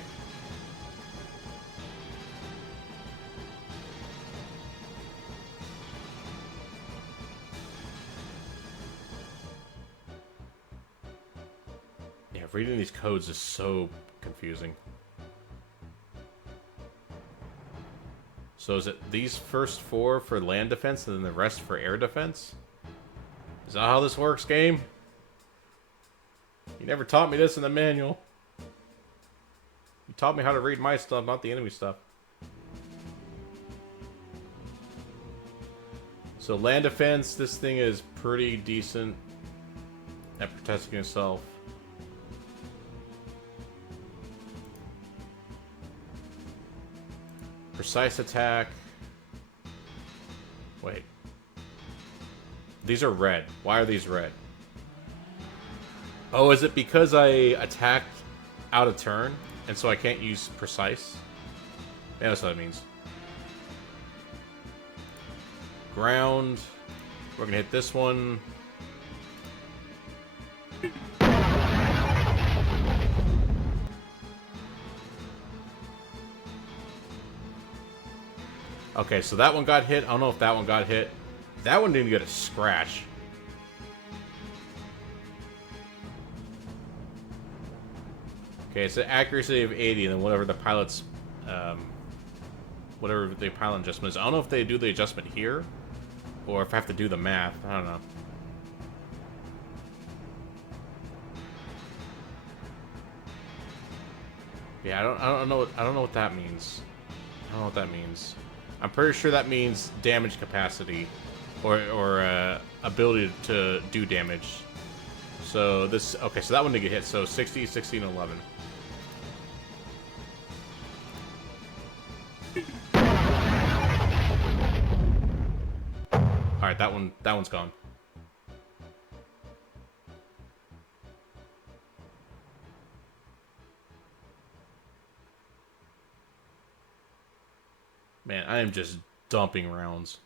Yeah, reading these codes is so confusing. So is it these first 4 for land defense and then the rest for air defense? Is that how this works, game? You never taught me this in the manual. You taught me how to read my stuff, not the enemy stuff. So land defense, this thing is pretty decent at protecting itself. Precise attack. Wait. These are red. Why are these red? Oh, is it because I attacked out of turn, and so I can't use precise? Yeah, that's what that means. Ground. We're gonna hit this one. Okay, so that one got hit. I don't know if that one got hit. That one didn't get a scratch. Okay, so accuracy of 80, and then whatever the pilot's, whatever the pilot adjustment is. I don't know if they do the adjustment here, or if I have to do the math. I don't know. Yeah, I don't know what that means. I don't know what that means. I'm pretty sure that means damage capacity, or ability to do damage. So this, okay, so that one didn't get hit. So 60, 60, and 11. All right, that one's gone. Man, I am just dumping rounds.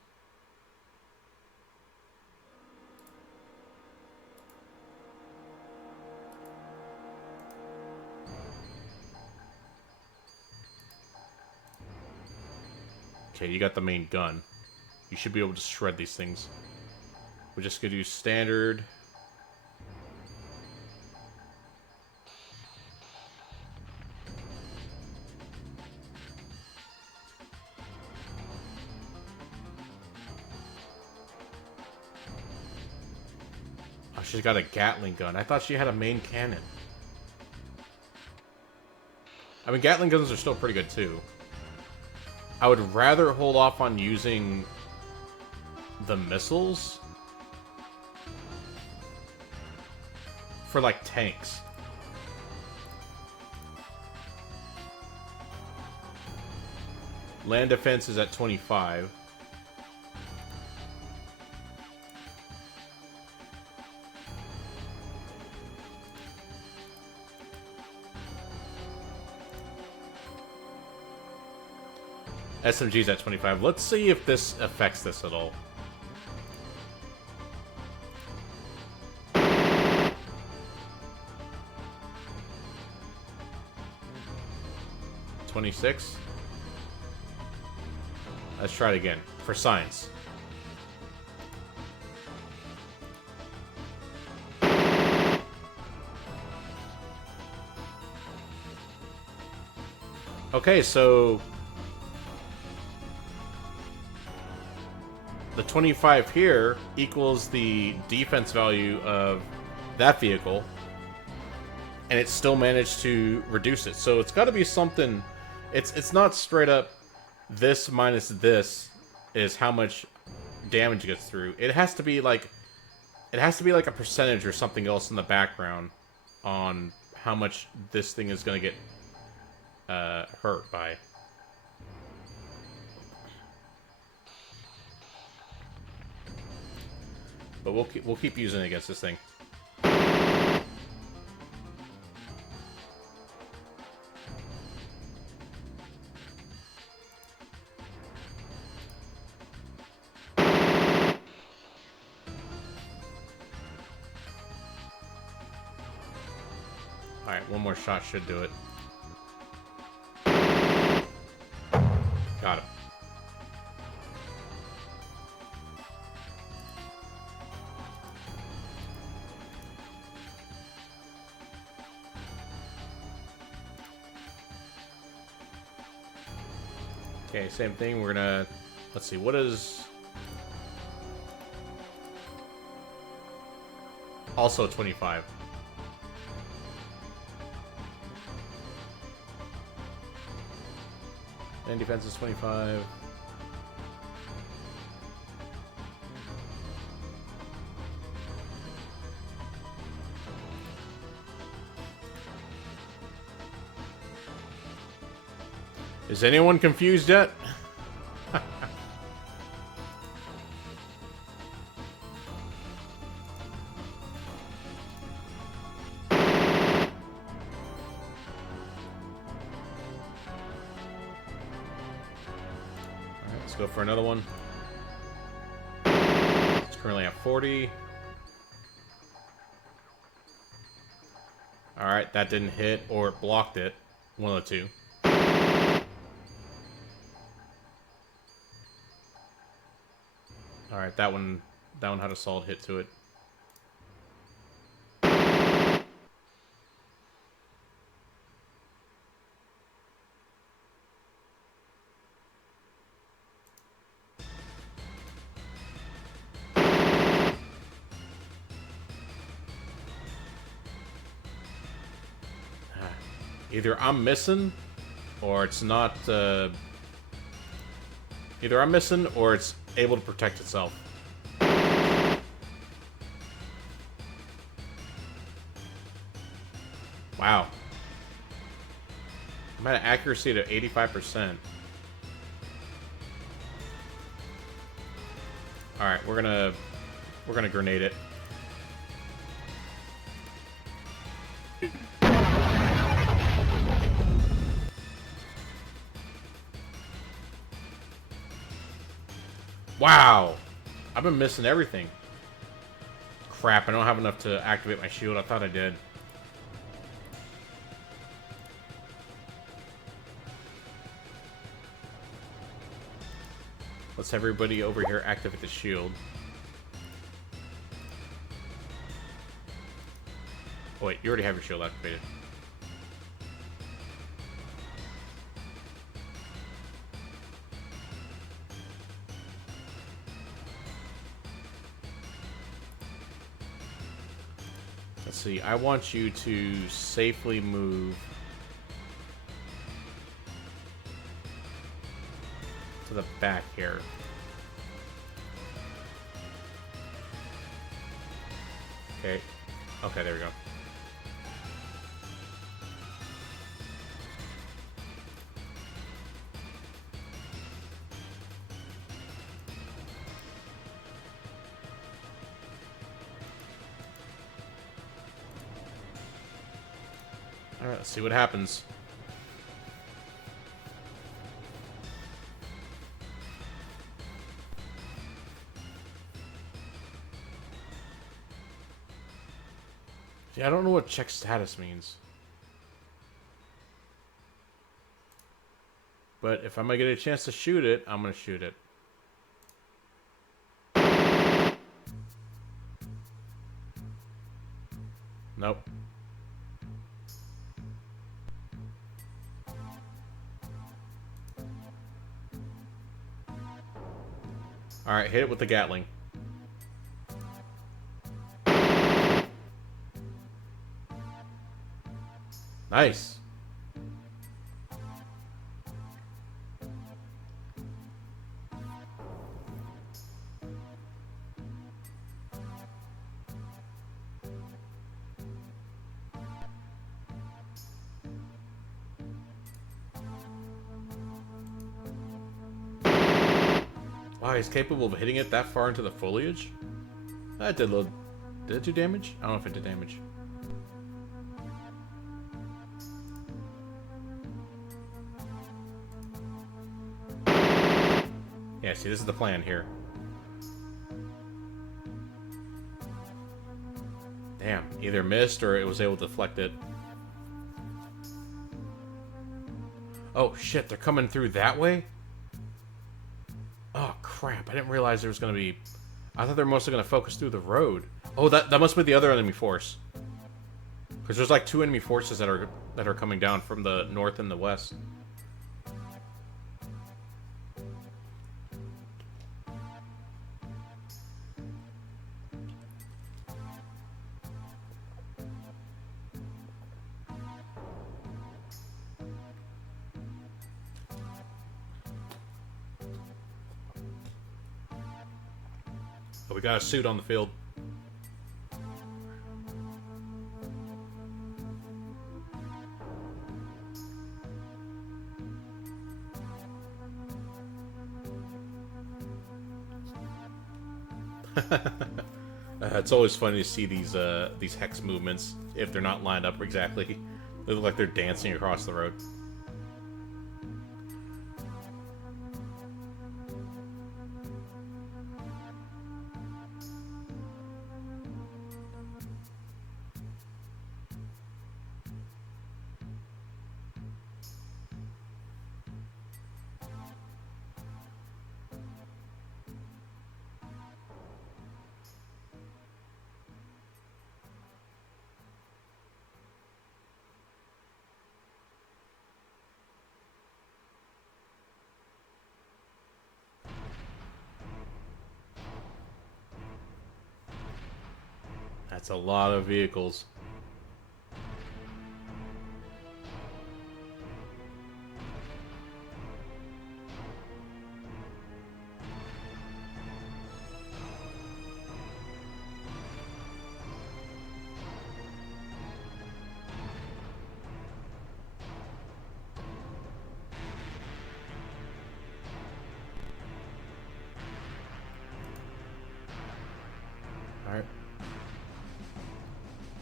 Okay, you got the main gun. You should be able to shred these things. We're just gonna do standard. Oh, she's got a Gatling gun. I thought she had a main cannon. I mean, Gatling guns are still pretty good too. I would rather hold off on using the missiles for, like, tanks. Land defense is at 25. SMG's at 25. Let's see if this affects this at all. $26. Let's try it again for science. Okay, so the 25 here equals the defense value of that vehicle, and it still managed to reduce it. So it's got to be something. It's not straight up this minus this is how much damage it gets through. It has to be like a percentage or something else in the background on how much this thing is going to get hurt by. But we'll keep using it against this thing. Alright, one more shot should do it. Got him. Okay, same thing. We're gonna... Let's see, what is... Also 25. And defense is 25. Is anyone confused yet? Let's go for another one. It's currently at 40. Alright, that didn't hit, or it blocked it. One of the two. Alright, that one had a solid hit to it. Either I'm missing, or it's not Either I'm missing, or it's able to protect itself. Wow. I'm at an accuracy to 85%. Alright, we're gonna grenade it. Wow! I've been missing everything. Crap, I don't have enough to activate my shield. I thought I did. Let's have everybody over here activate the shield. Oh wait, you already have your shield activated. Let's see, I want you to safely move to the back here. Okay. Okay, there we go. Alright, let's see what happens. Yeah, I don't know what check status means. But if I'm gonna get a chance to shoot it, I'm gonna shoot it. Nope. Alright, hit it with the Gatling. Nice. Wow, he's capable of hitting it that far into the foliage? That did load. Did it do damage? I don't know if it did damage. Yeah, see, this is the plan here. Damn, either missed or it was able to deflect it. Oh, shit, they're coming through that way? Oh, crap, I didn't realize there was going to be... I thought they were mostly going to focus through the road. Oh, that must be the other enemy force. Because there's like two enemy forces that are coming down from the north and the west. But we got a suit on the field. It's always funny to see these hex movements if they're not lined up exactly. They look like they're dancing across the road. That's a lot of vehicles.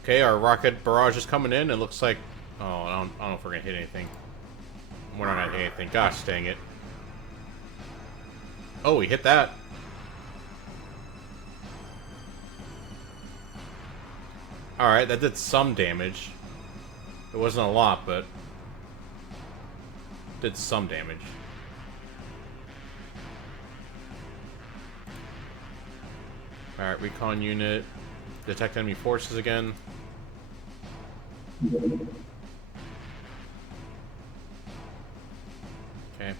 Okay, our rocket barrage is coming in. It looks like... Oh, I don't know if we're going to hit anything. We're not going to hit anything. Gosh, dang it. Oh, we hit that. Alright, that did some damage. It wasn't a lot, but... did some damage. Alright, recon unit. Detect enemy forces again. Okay.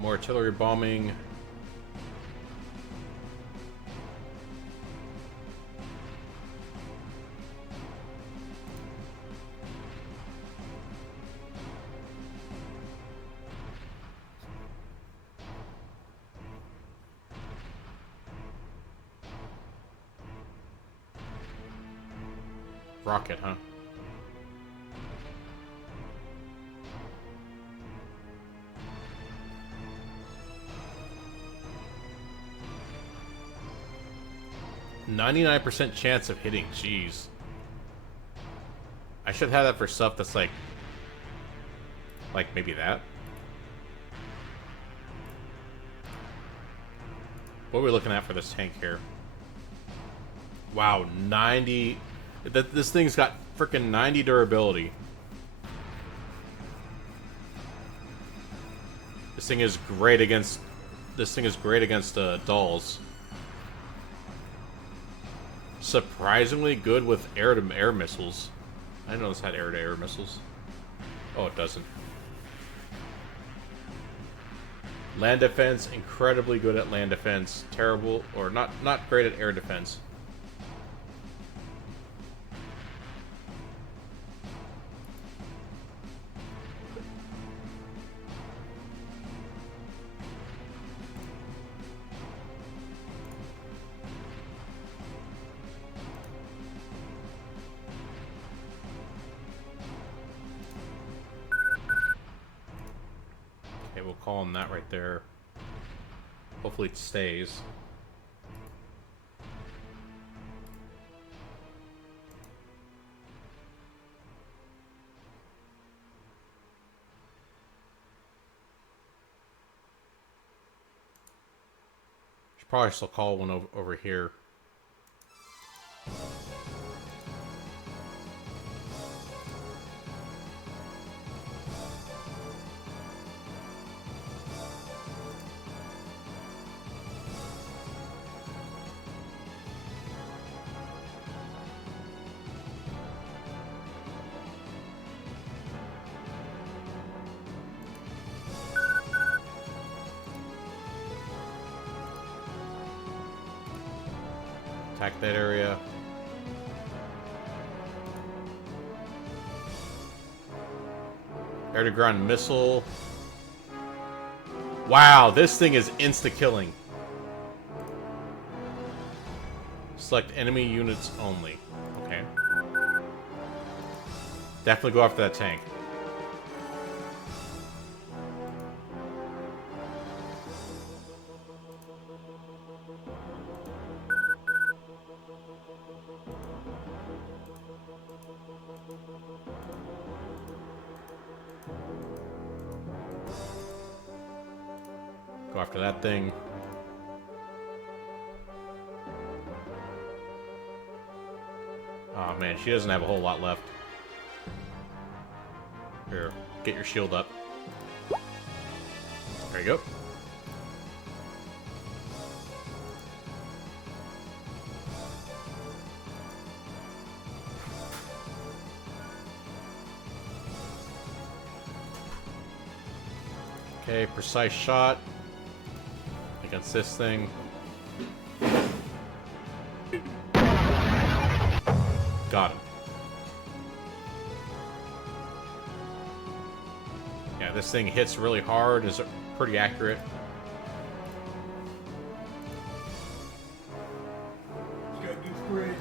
More artillery bombing. Rocket, huh? %99 chance of hitting. Jeez. I should have that for stuff that's like maybe that. What are we looking at for this tank here? Wow, 90. This thing's got freaking 90 durability. This thing is great against. Dolls. Surprisingly good with air-to-air missiles. I didn't know this had air-to-air missiles. Oh, it doesn't. Land defense, incredibly good at land defense. Terrible, or not great at air defense. We'll call him that right there. Hopefully it stays. Should probably still call one over here. Attack that area. Air-to-ground missile. Wow, this thing is insta-killing. Select enemy units only. Okay. Definitely go after that tank. Go after that thing. Oh man, she doesn't have a whole lot left. Here, get your shield up. There you go. Okay, precise shot against this thing. Got him. Yeah, this thing hits really hard, is pretty accurate. You gotta do great.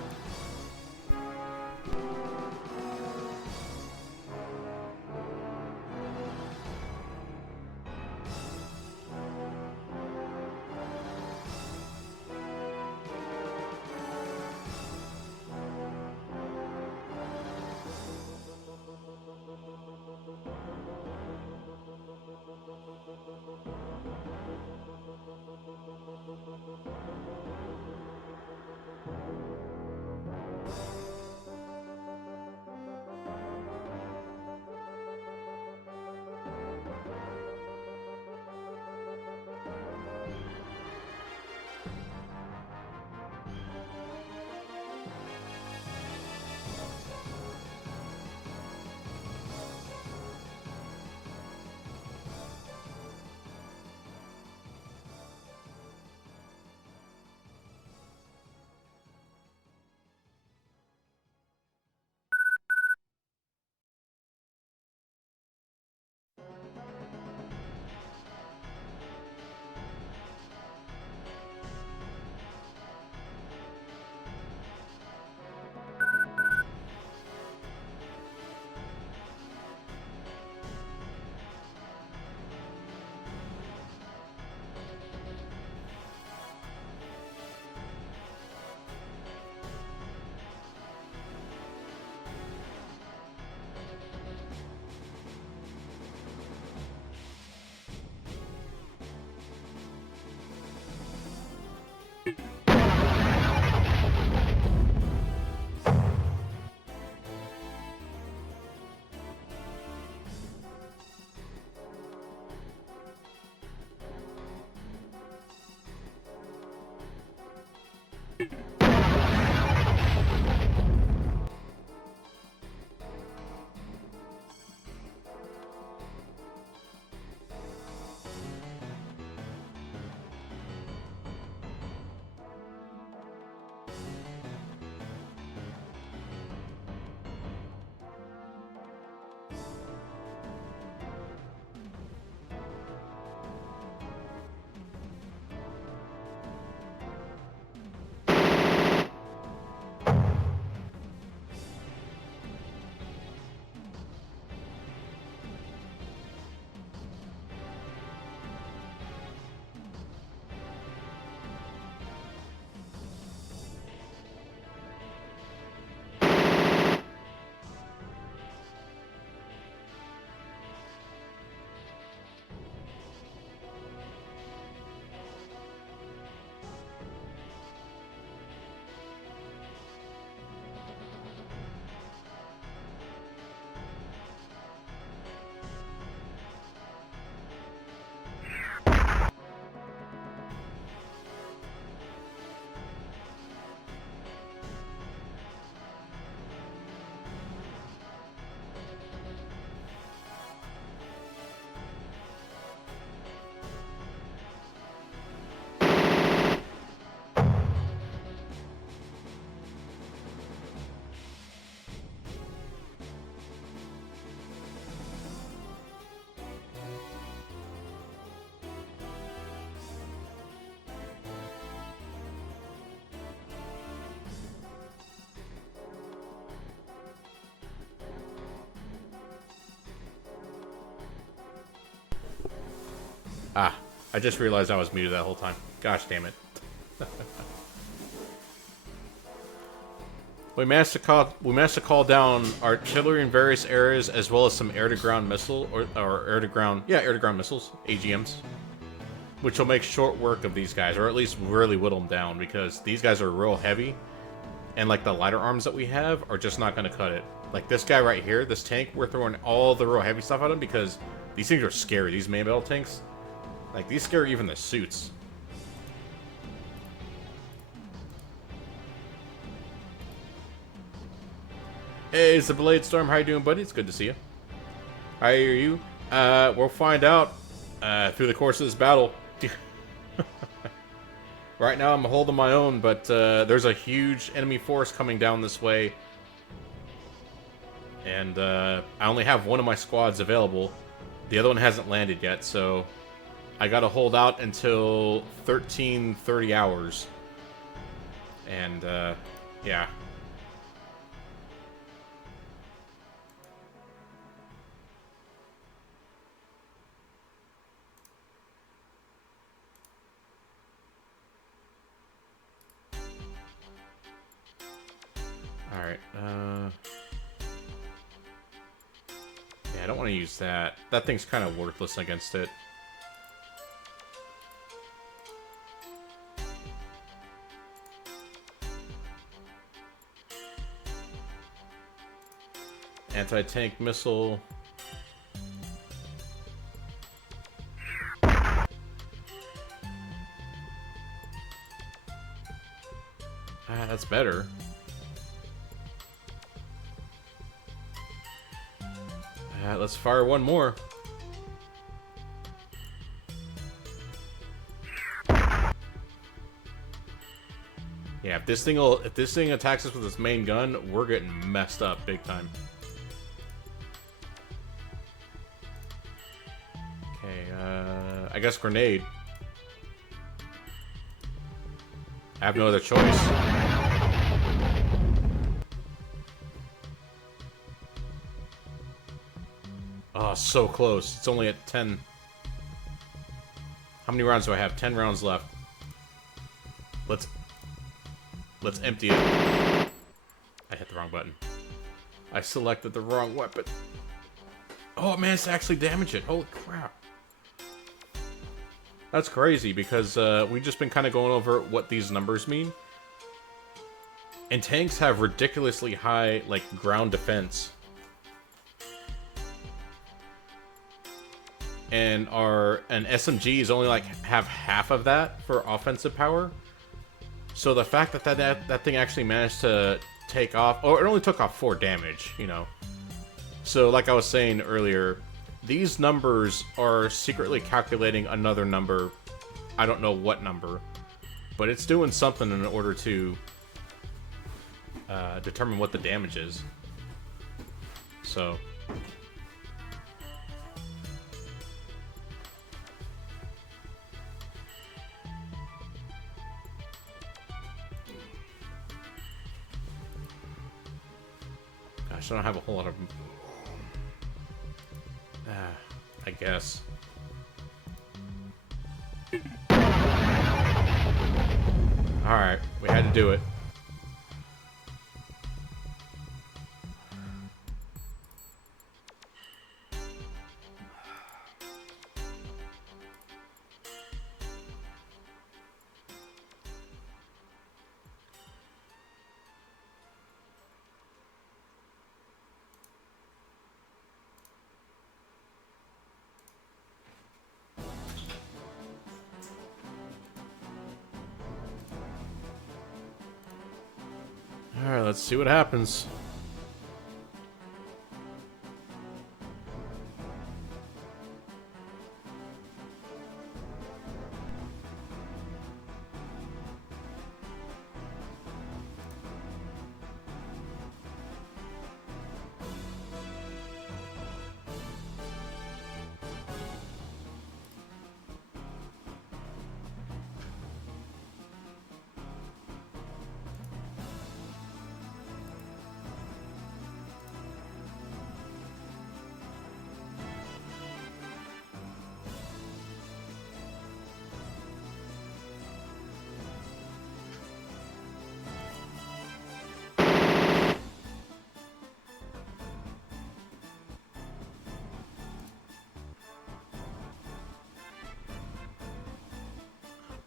Ah, I just realized I was muted that whole time. Gosh damn it. We managed to call down artillery in various areas, as well as some air-to-ground missile or air-to-ground missiles, AGMs, which will make short work of these guys, or at least really whittle them down, because these guys are real heavy, and like the lighter arms that we have are just not going to cut it. Like this guy right here, this tank, we're throwing all the real heavy stuff at him because these things are scary. These main battle tanks, like these scare even the suits. Hey, it's the Blade Storm. How you doing, buddy? It's good to see you. How are you? We'll find out through the course of this battle. Right now, I'm holding my own, but there's a huge enemy force coming down this way. And I only have one of my squads available. The other one hasn't landed yet, so I gotta hold out until 1330 hours. And, yeah. Alright, yeah, I don't want to use that. That thing's kind of worthless against it. Anti-tank missile. That's better. Let's fire one more. Yeah, if this thing attacks us with its main gun, we're getting messed up big time. Okay, I guess grenade. I have no other choice. Oh, so close. It's only at 10. How many rounds do I have? 10 rounds left. Let's empty it. I hit the wrong button. I selected the wrong weapon. Oh, it managed to actually damage it. Holy crap. That's crazy, because we've just been kind of going over what these numbers mean. And tanks have ridiculously high, like, ground defense. And SMGs only like have half of that for offensive power. So the fact that that thing actually managed to take off, or it only took off 4 damage, you know. So like I was saying earlier, these numbers are secretly calculating another number. I don't know what number, but it's doing something in order to determine what the damage is. So. Gosh, I don't have a whole lot of... I guess. Alright, we had to do it. Alright, let's see what happens.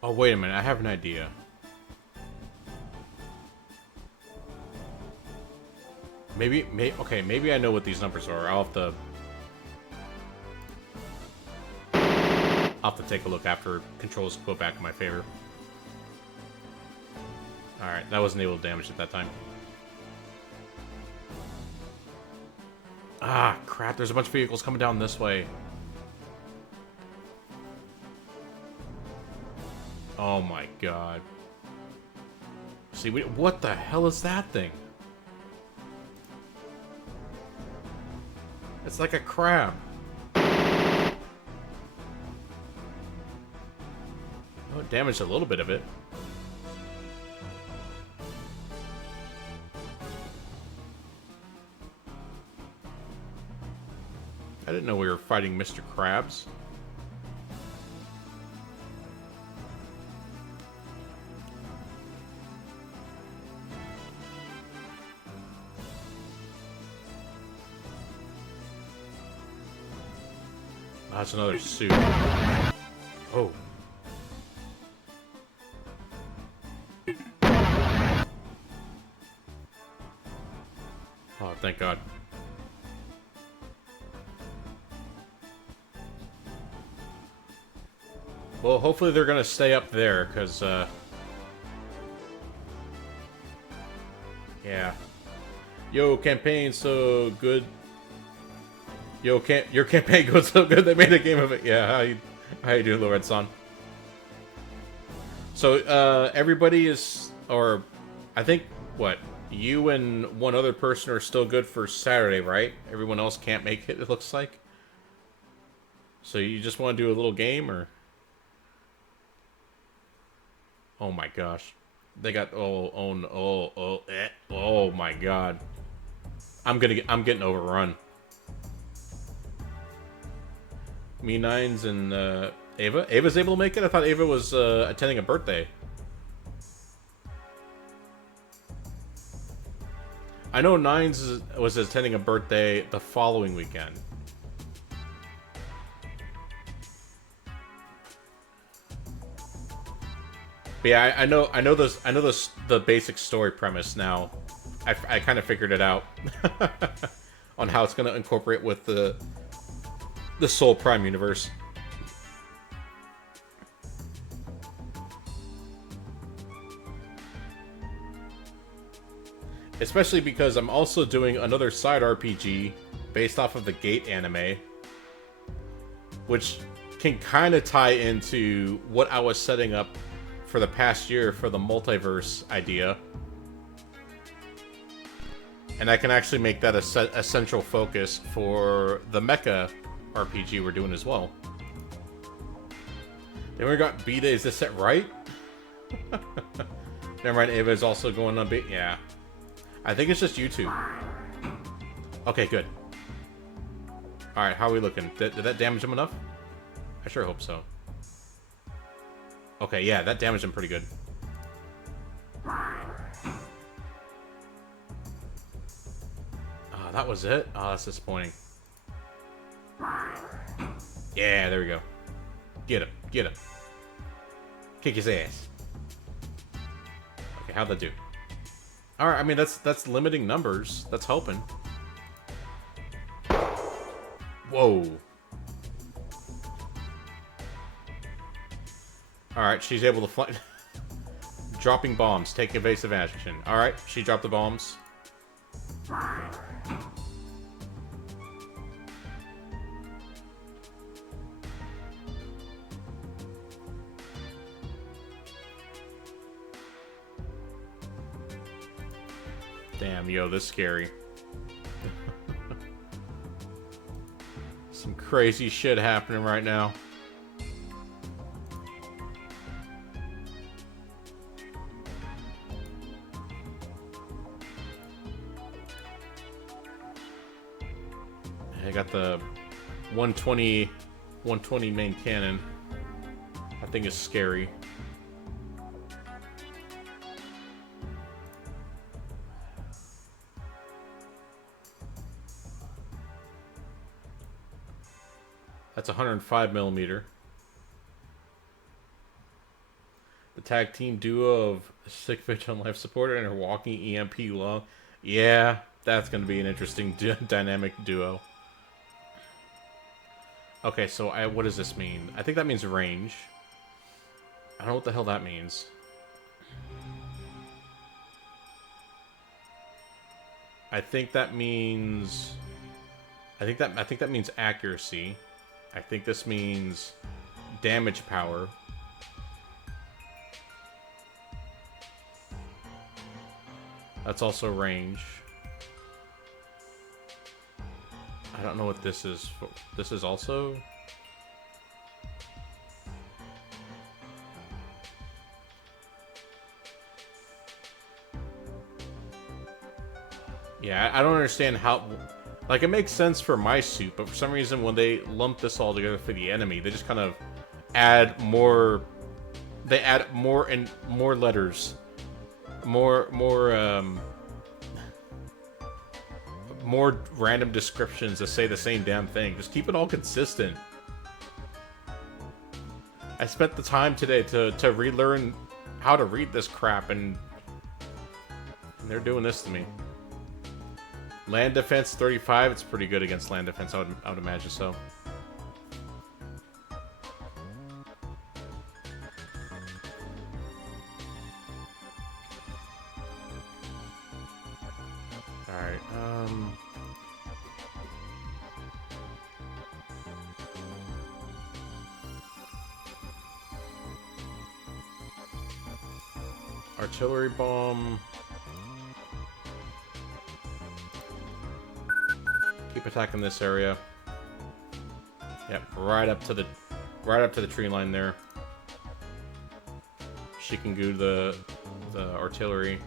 Oh, wait a minute. I have an idea. Okay, maybe I know what these numbers are. I'll have to take a look after controls go back in my favor. Alright, that wasn't able to damage at that time. Ah, crap. There's a bunch of vehicles coming down this way. Oh my god. See, what the hell is that thing? It's like a crab. Oh, it damaged a little bit of it. I didn't know we were fighting Mr. Krabs. Oh, that's another suit. Oh. Oh, thank God. Well, hopefully they're gonna stay up there, because, yeah. Yo, campaign so good. Yo, your campaign goes so good they made a game of it. Yeah, how you doing, Lorenz-san? So, everybody is, or, I think, what, you and one other person are still good for Saturday, right? Everyone else can't make it, it looks like. So you just want to do a little game, or? Oh my gosh. They got, oh my god. I'm getting overrun. Me Nines and Ava. Ava's able to make it? I thought Ava was attending a birthday. I know Nines was attending a birthday the following weekend. But yeah, I know the basic story premise now. I kind of figured it out on how it's going to incorporate with the Soul Prime universe. Especially because I'm also doing another side RPG based off of the Gate anime, which can kind of tie into what I was setting up for the past year for the multiverse idea. And I can actually make that a central focus for the Mecha RPG we're doing as well. Then we got Beta. Is this set right? Never mind, Ava is also going on Beta. Yeah. I think it's just YouTube. Okay, good. Alright, how are we looking? Did that damage him enough? I sure hope so. Okay, yeah, that damaged him pretty good. Oh, that was it? Oh, that's disappointing. Yeah, there we go. Get him. Get him. Kick his ass. Okay, how'd that do? Alright, I mean, that's limiting numbers. That's helping. Whoa. Alright, she's able to fly. Dropping bombs. Take evasive action. Alright, she dropped the bombs. Damn, yo, this is scary. Some crazy shit happening right now. I got the 120 main cannon. I think it's scary. That's 105 millimeter. The tag team duo of Sick Bitch on life support and her walking EMP long. Yeah, that's going to be an interesting dynamic duo. Okay, so what does this mean? I think that means range. I don't know what the hell that means. I think that means. I think that means accuracy. I think this means damage power. That's also range. I don't know what this is. This is also... Yeah, I don't understand how... Like, it makes sense for my suit, but for some reason, when they lump this all together for the enemy, they just kind of add more... They add more and more letters. More random descriptions that say the same damn thing. Just keep it all consistent. I spent the time today to relearn how to read this crap, and they're doing this to me. Land defense 35. It's pretty good against land defense. I would imagine so. All right. Artillery bomb. Keep attacking this area. Yep, right up to the tree line there. She can do the artillery.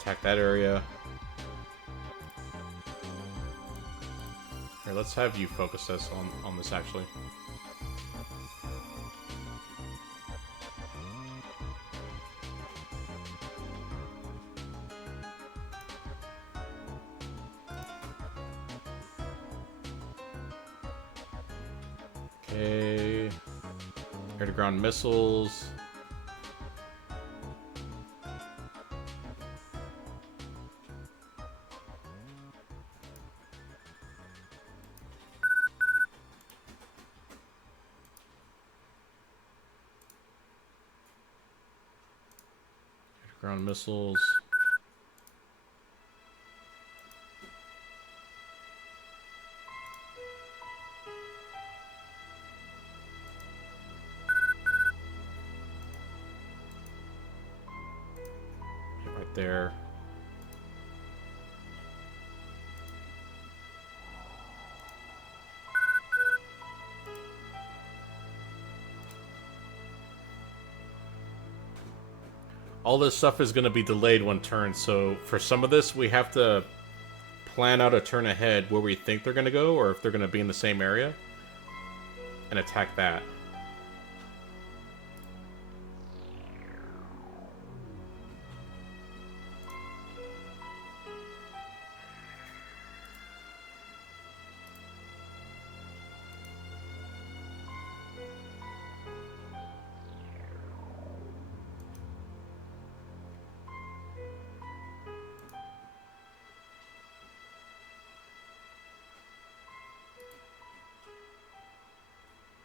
Attack that area. Here, let's have you focus us on this, actually. Okay. Air-to-ground missiles. Ground missiles. Right there. All this stuff is going to be delayed one turn, so for some of this, we have to plan out a turn ahead where we think they're going to go, or if they're going to be in the same area, and attack that.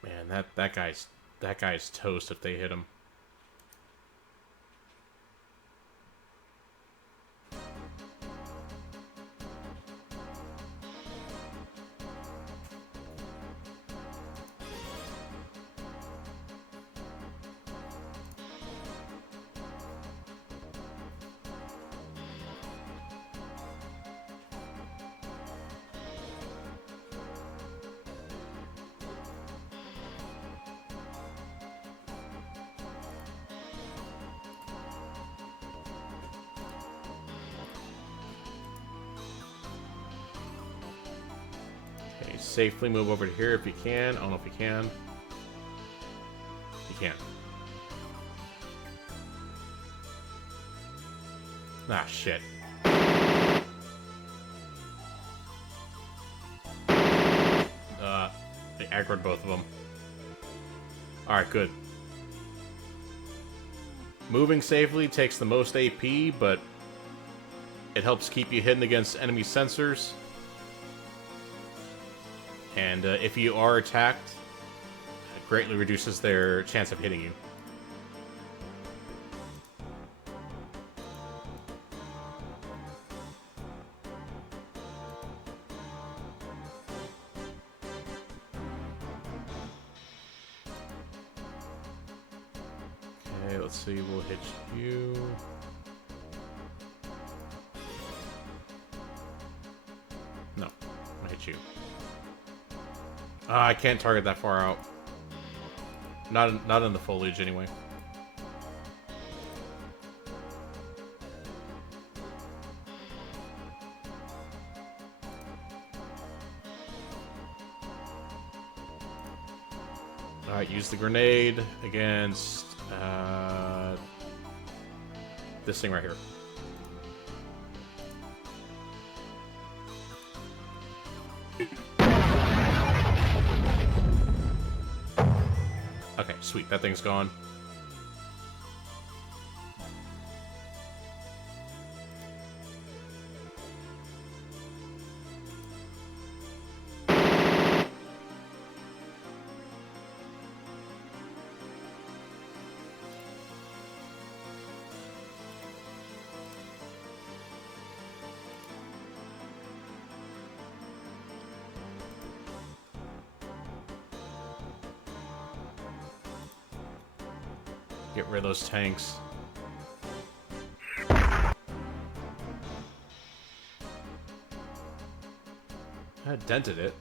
Man, that guy's toast if they hit him. Safely move over to here if you can. I don't know if you can. You can't. Ah, shit. They aggroed both of them. Alright, good. Moving safely takes the most AP, but it helps keep you hidden against enemy sensors. And if you are attacked, it greatly reduces their chance of hitting you. Okay, let's see, we'll hit you. No, I'll hit you. I can't target that far out. Not in the foliage, anyway. Alright, use the grenade against this thing right here. Okay, sweet. That thing's gone. Get rid of those tanks. I dented it.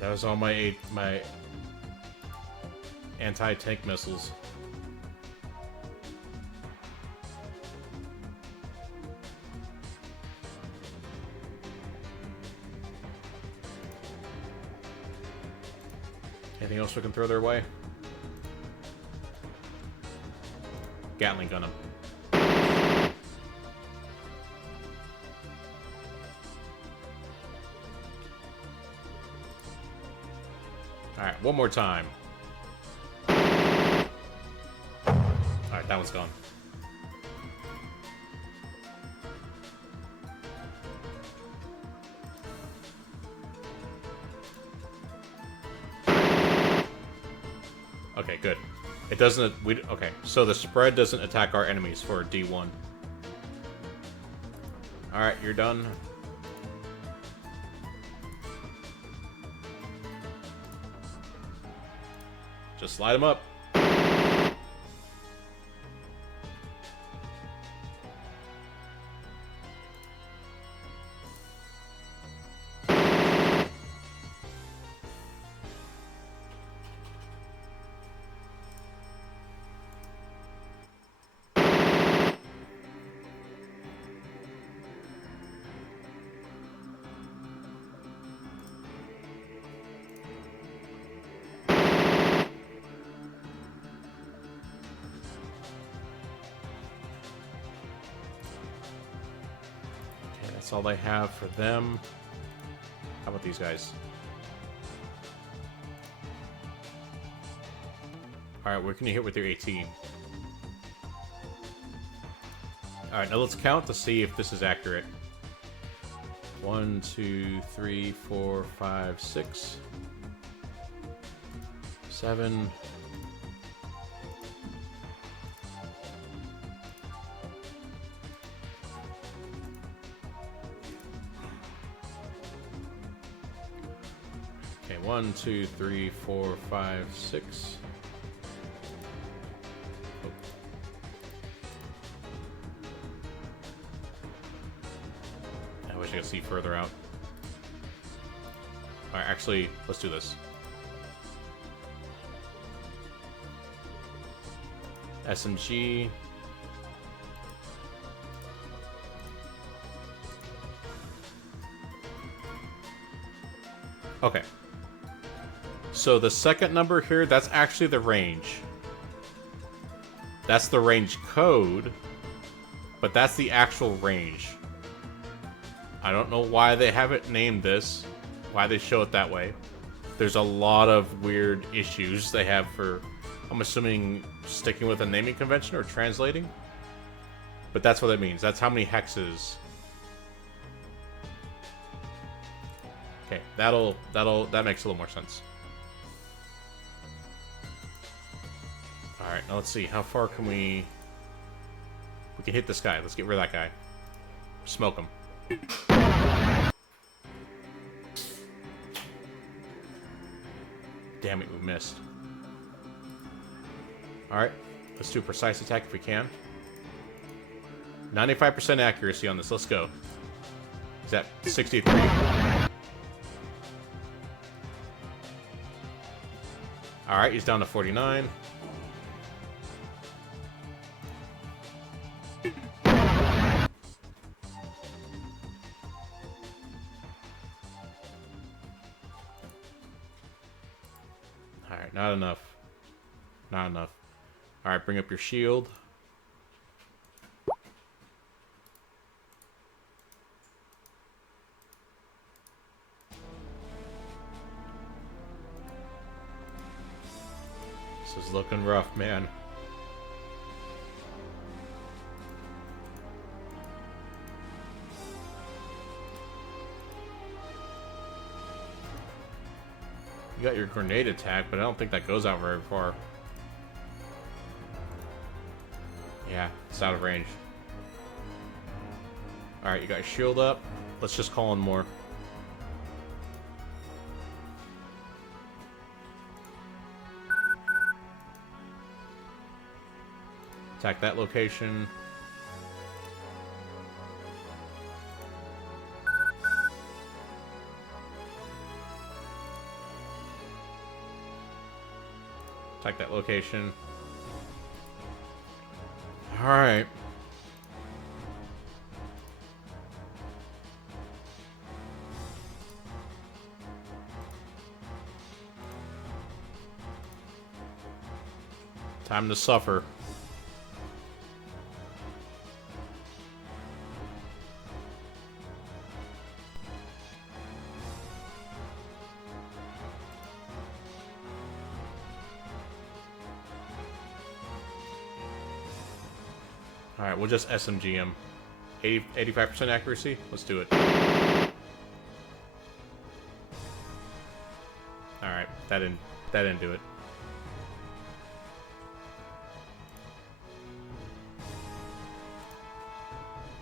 That was all my anti-tank missiles. Anything else we can throw their way? Gatling gun them. one more time. Alright, that one's gone. Okay, good. It doesn't... okay, so the spread doesn't attack our enemies for D1. Alright, you're done. Just slide them up. That's all they have for them. How about these guys? Alright, where can you hit with your 18? Alright, now let's count to see if this is accurate. 1, 2, 3, 4, 5, 6, 7. Okay, 1, 2, 3, 4, 5, 6. Oh. I wish I could see further out. Alright, actually, let's do this. SMG. Okay. So the second number here, that's actually the range. That's the range code, but that's the actual range. I don't know why they haven't named this, why they show it that way. There's a lot of weird issues they have for, I'm assuming, sticking with a naming convention or translating. But that's what it means. That's how many hexes. Okay, that makes a little more sense. Alright, now let's see. How far can we... We can hit this guy. Let's get rid of that guy. Smoke him. Damn it, we missed. Alright, let's do a precise attack if we can. 95% accuracy on this. Let's go. Is that 63? Alright, he's down to 49. Alright, not enough. Not enough. Alright, bring up your shield. This is looking rough, man. You got your grenade attack, but I don't think that goes out very far. Yeah, it's out of range. Alright, you got your shield up. Let's just call in more. Attack that location. Attack that location. Alright. Time to suffer. Alright, we'll just SMG him. 85% accuracy? Let's do it. Alright, that didn't do it.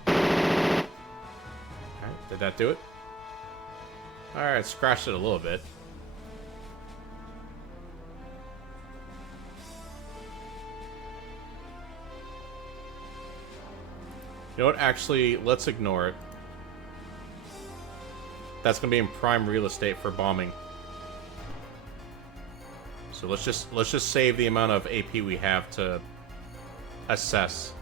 Alright, did that do it? Alright, scratched it a little bit. You know what? Actually, let's ignore it. That's gonna be in prime real estate for bombing. So let's just save the amount of AP we have to assess.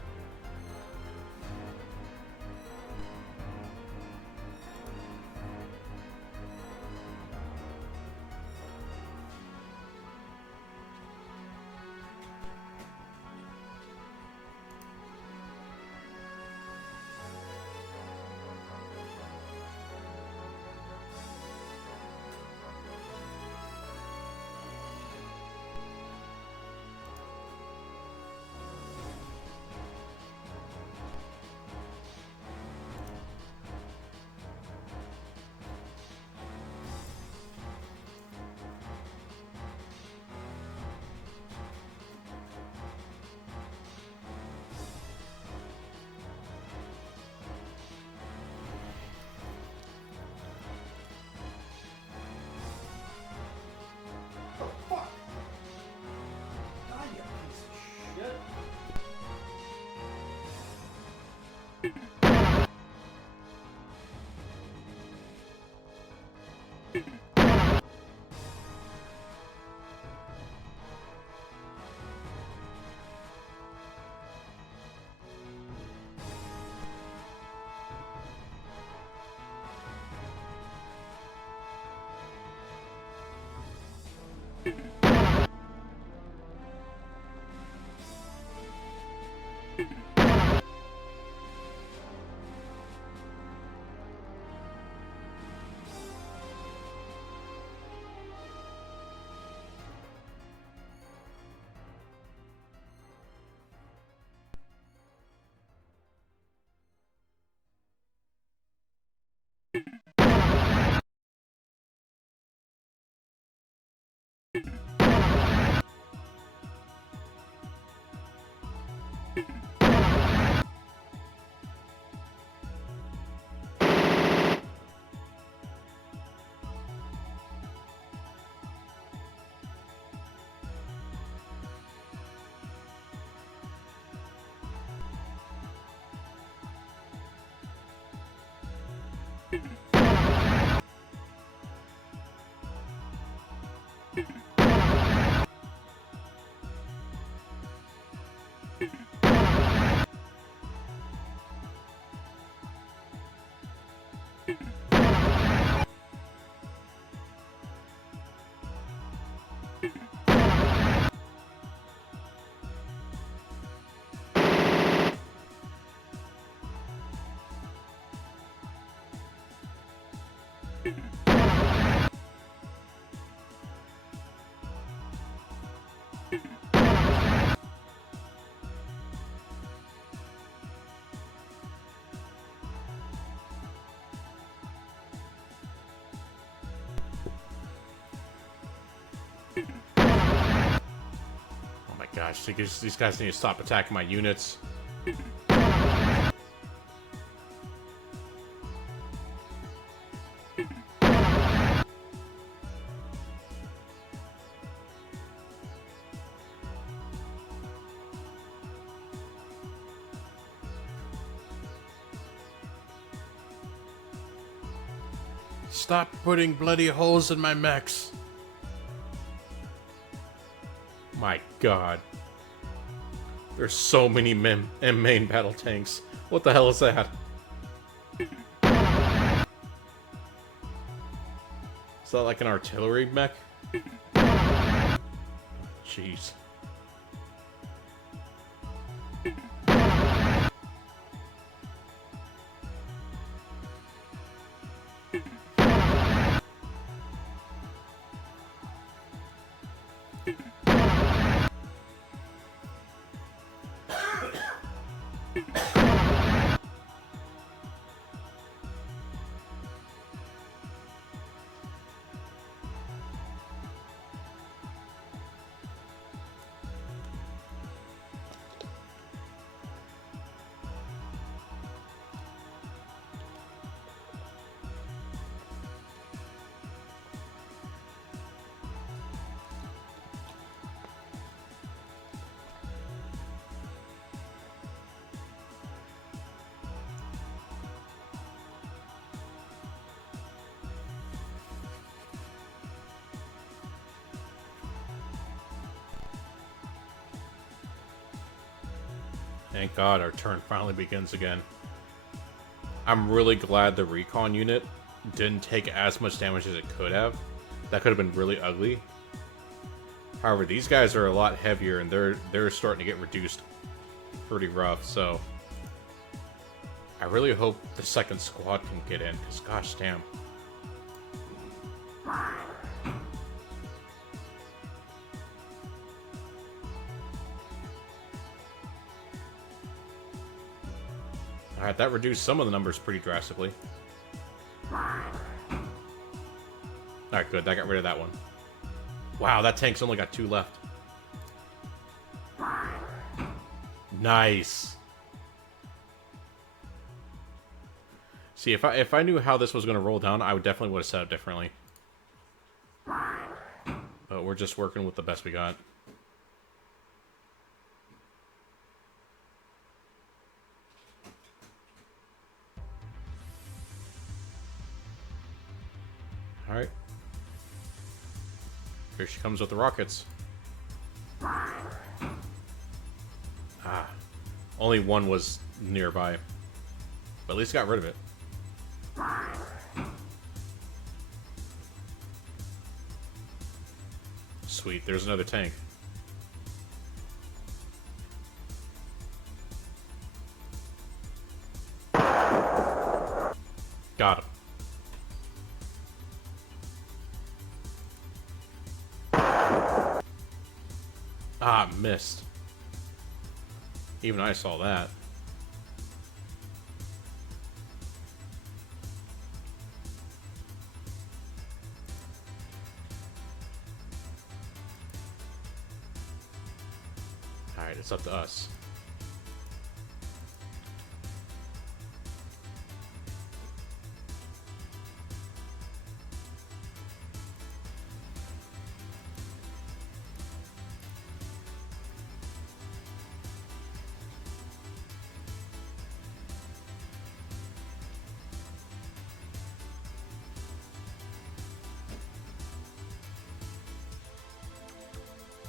Gosh, these guys need to stop attacking my units. Stop putting bloody holes in my mechs. My god. There's so many main battle tanks. What the hell is that? Is that like an artillery mech? Jeez. Thank God our turn finally begins again. I'm really glad the recon unit didn't take as much damage as it could have. That could have been really ugly. However, these guys are a lot heavier and they're starting to get reduced pretty rough, so I really hope the second squad can get in, because gosh damn. Alright, that reduced some of the numbers pretty drastically. Alright, good. That got rid of that one. Wow, that tank's only got 2 left. Nice. See, if I knew how this was going to roll down, I would definitely would have set up differently. But we're just working with the best we got. Alright. Here she comes with the rockets. Ah. Only one was nearby. But at least got rid of it. Sweet, there's another tank. Got him. Ah, missed. Even I saw that. Alright, it's up to us.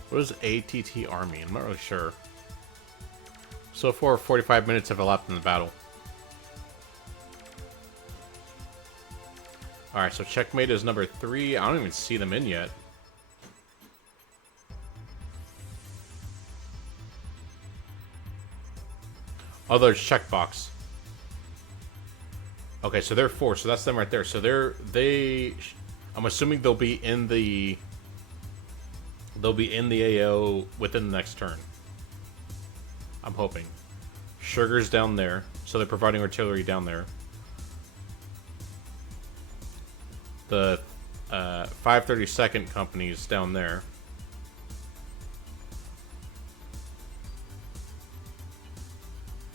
What does ATTR mean? I'm not really sure. So far, 45 minutes have elapsed in the battle. Alright, so checkmate is number 3. I don't even see them in yet. Oh, there's checkbox. Okay, so they're 4, so that's them right there. So I'm assuming they'll be in the AO within the next turn. I'm hoping. Sugar's down there, so they're providing artillery down there. The 532nd company's down there.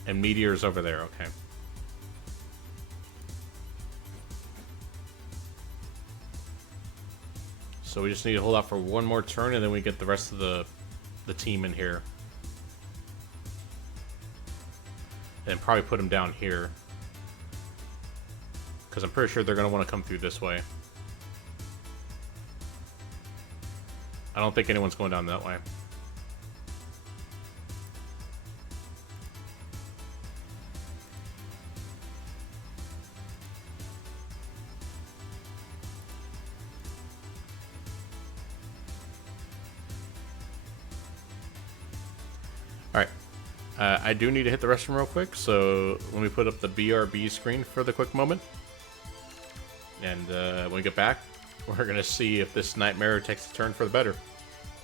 And Meteor's over there, okay. So we just need to hold out for one more turn, and then we get the rest of the team in here. And probably put them down here. Because I'm pretty sure they're going to want to come through this way. I don't think anyone's going down that way. Alright. I do need to hit the restroom real quick, so let me put up the BRB screen for the quick moment. And when we get back, we're going to see if this nightmare takes a turn for the better.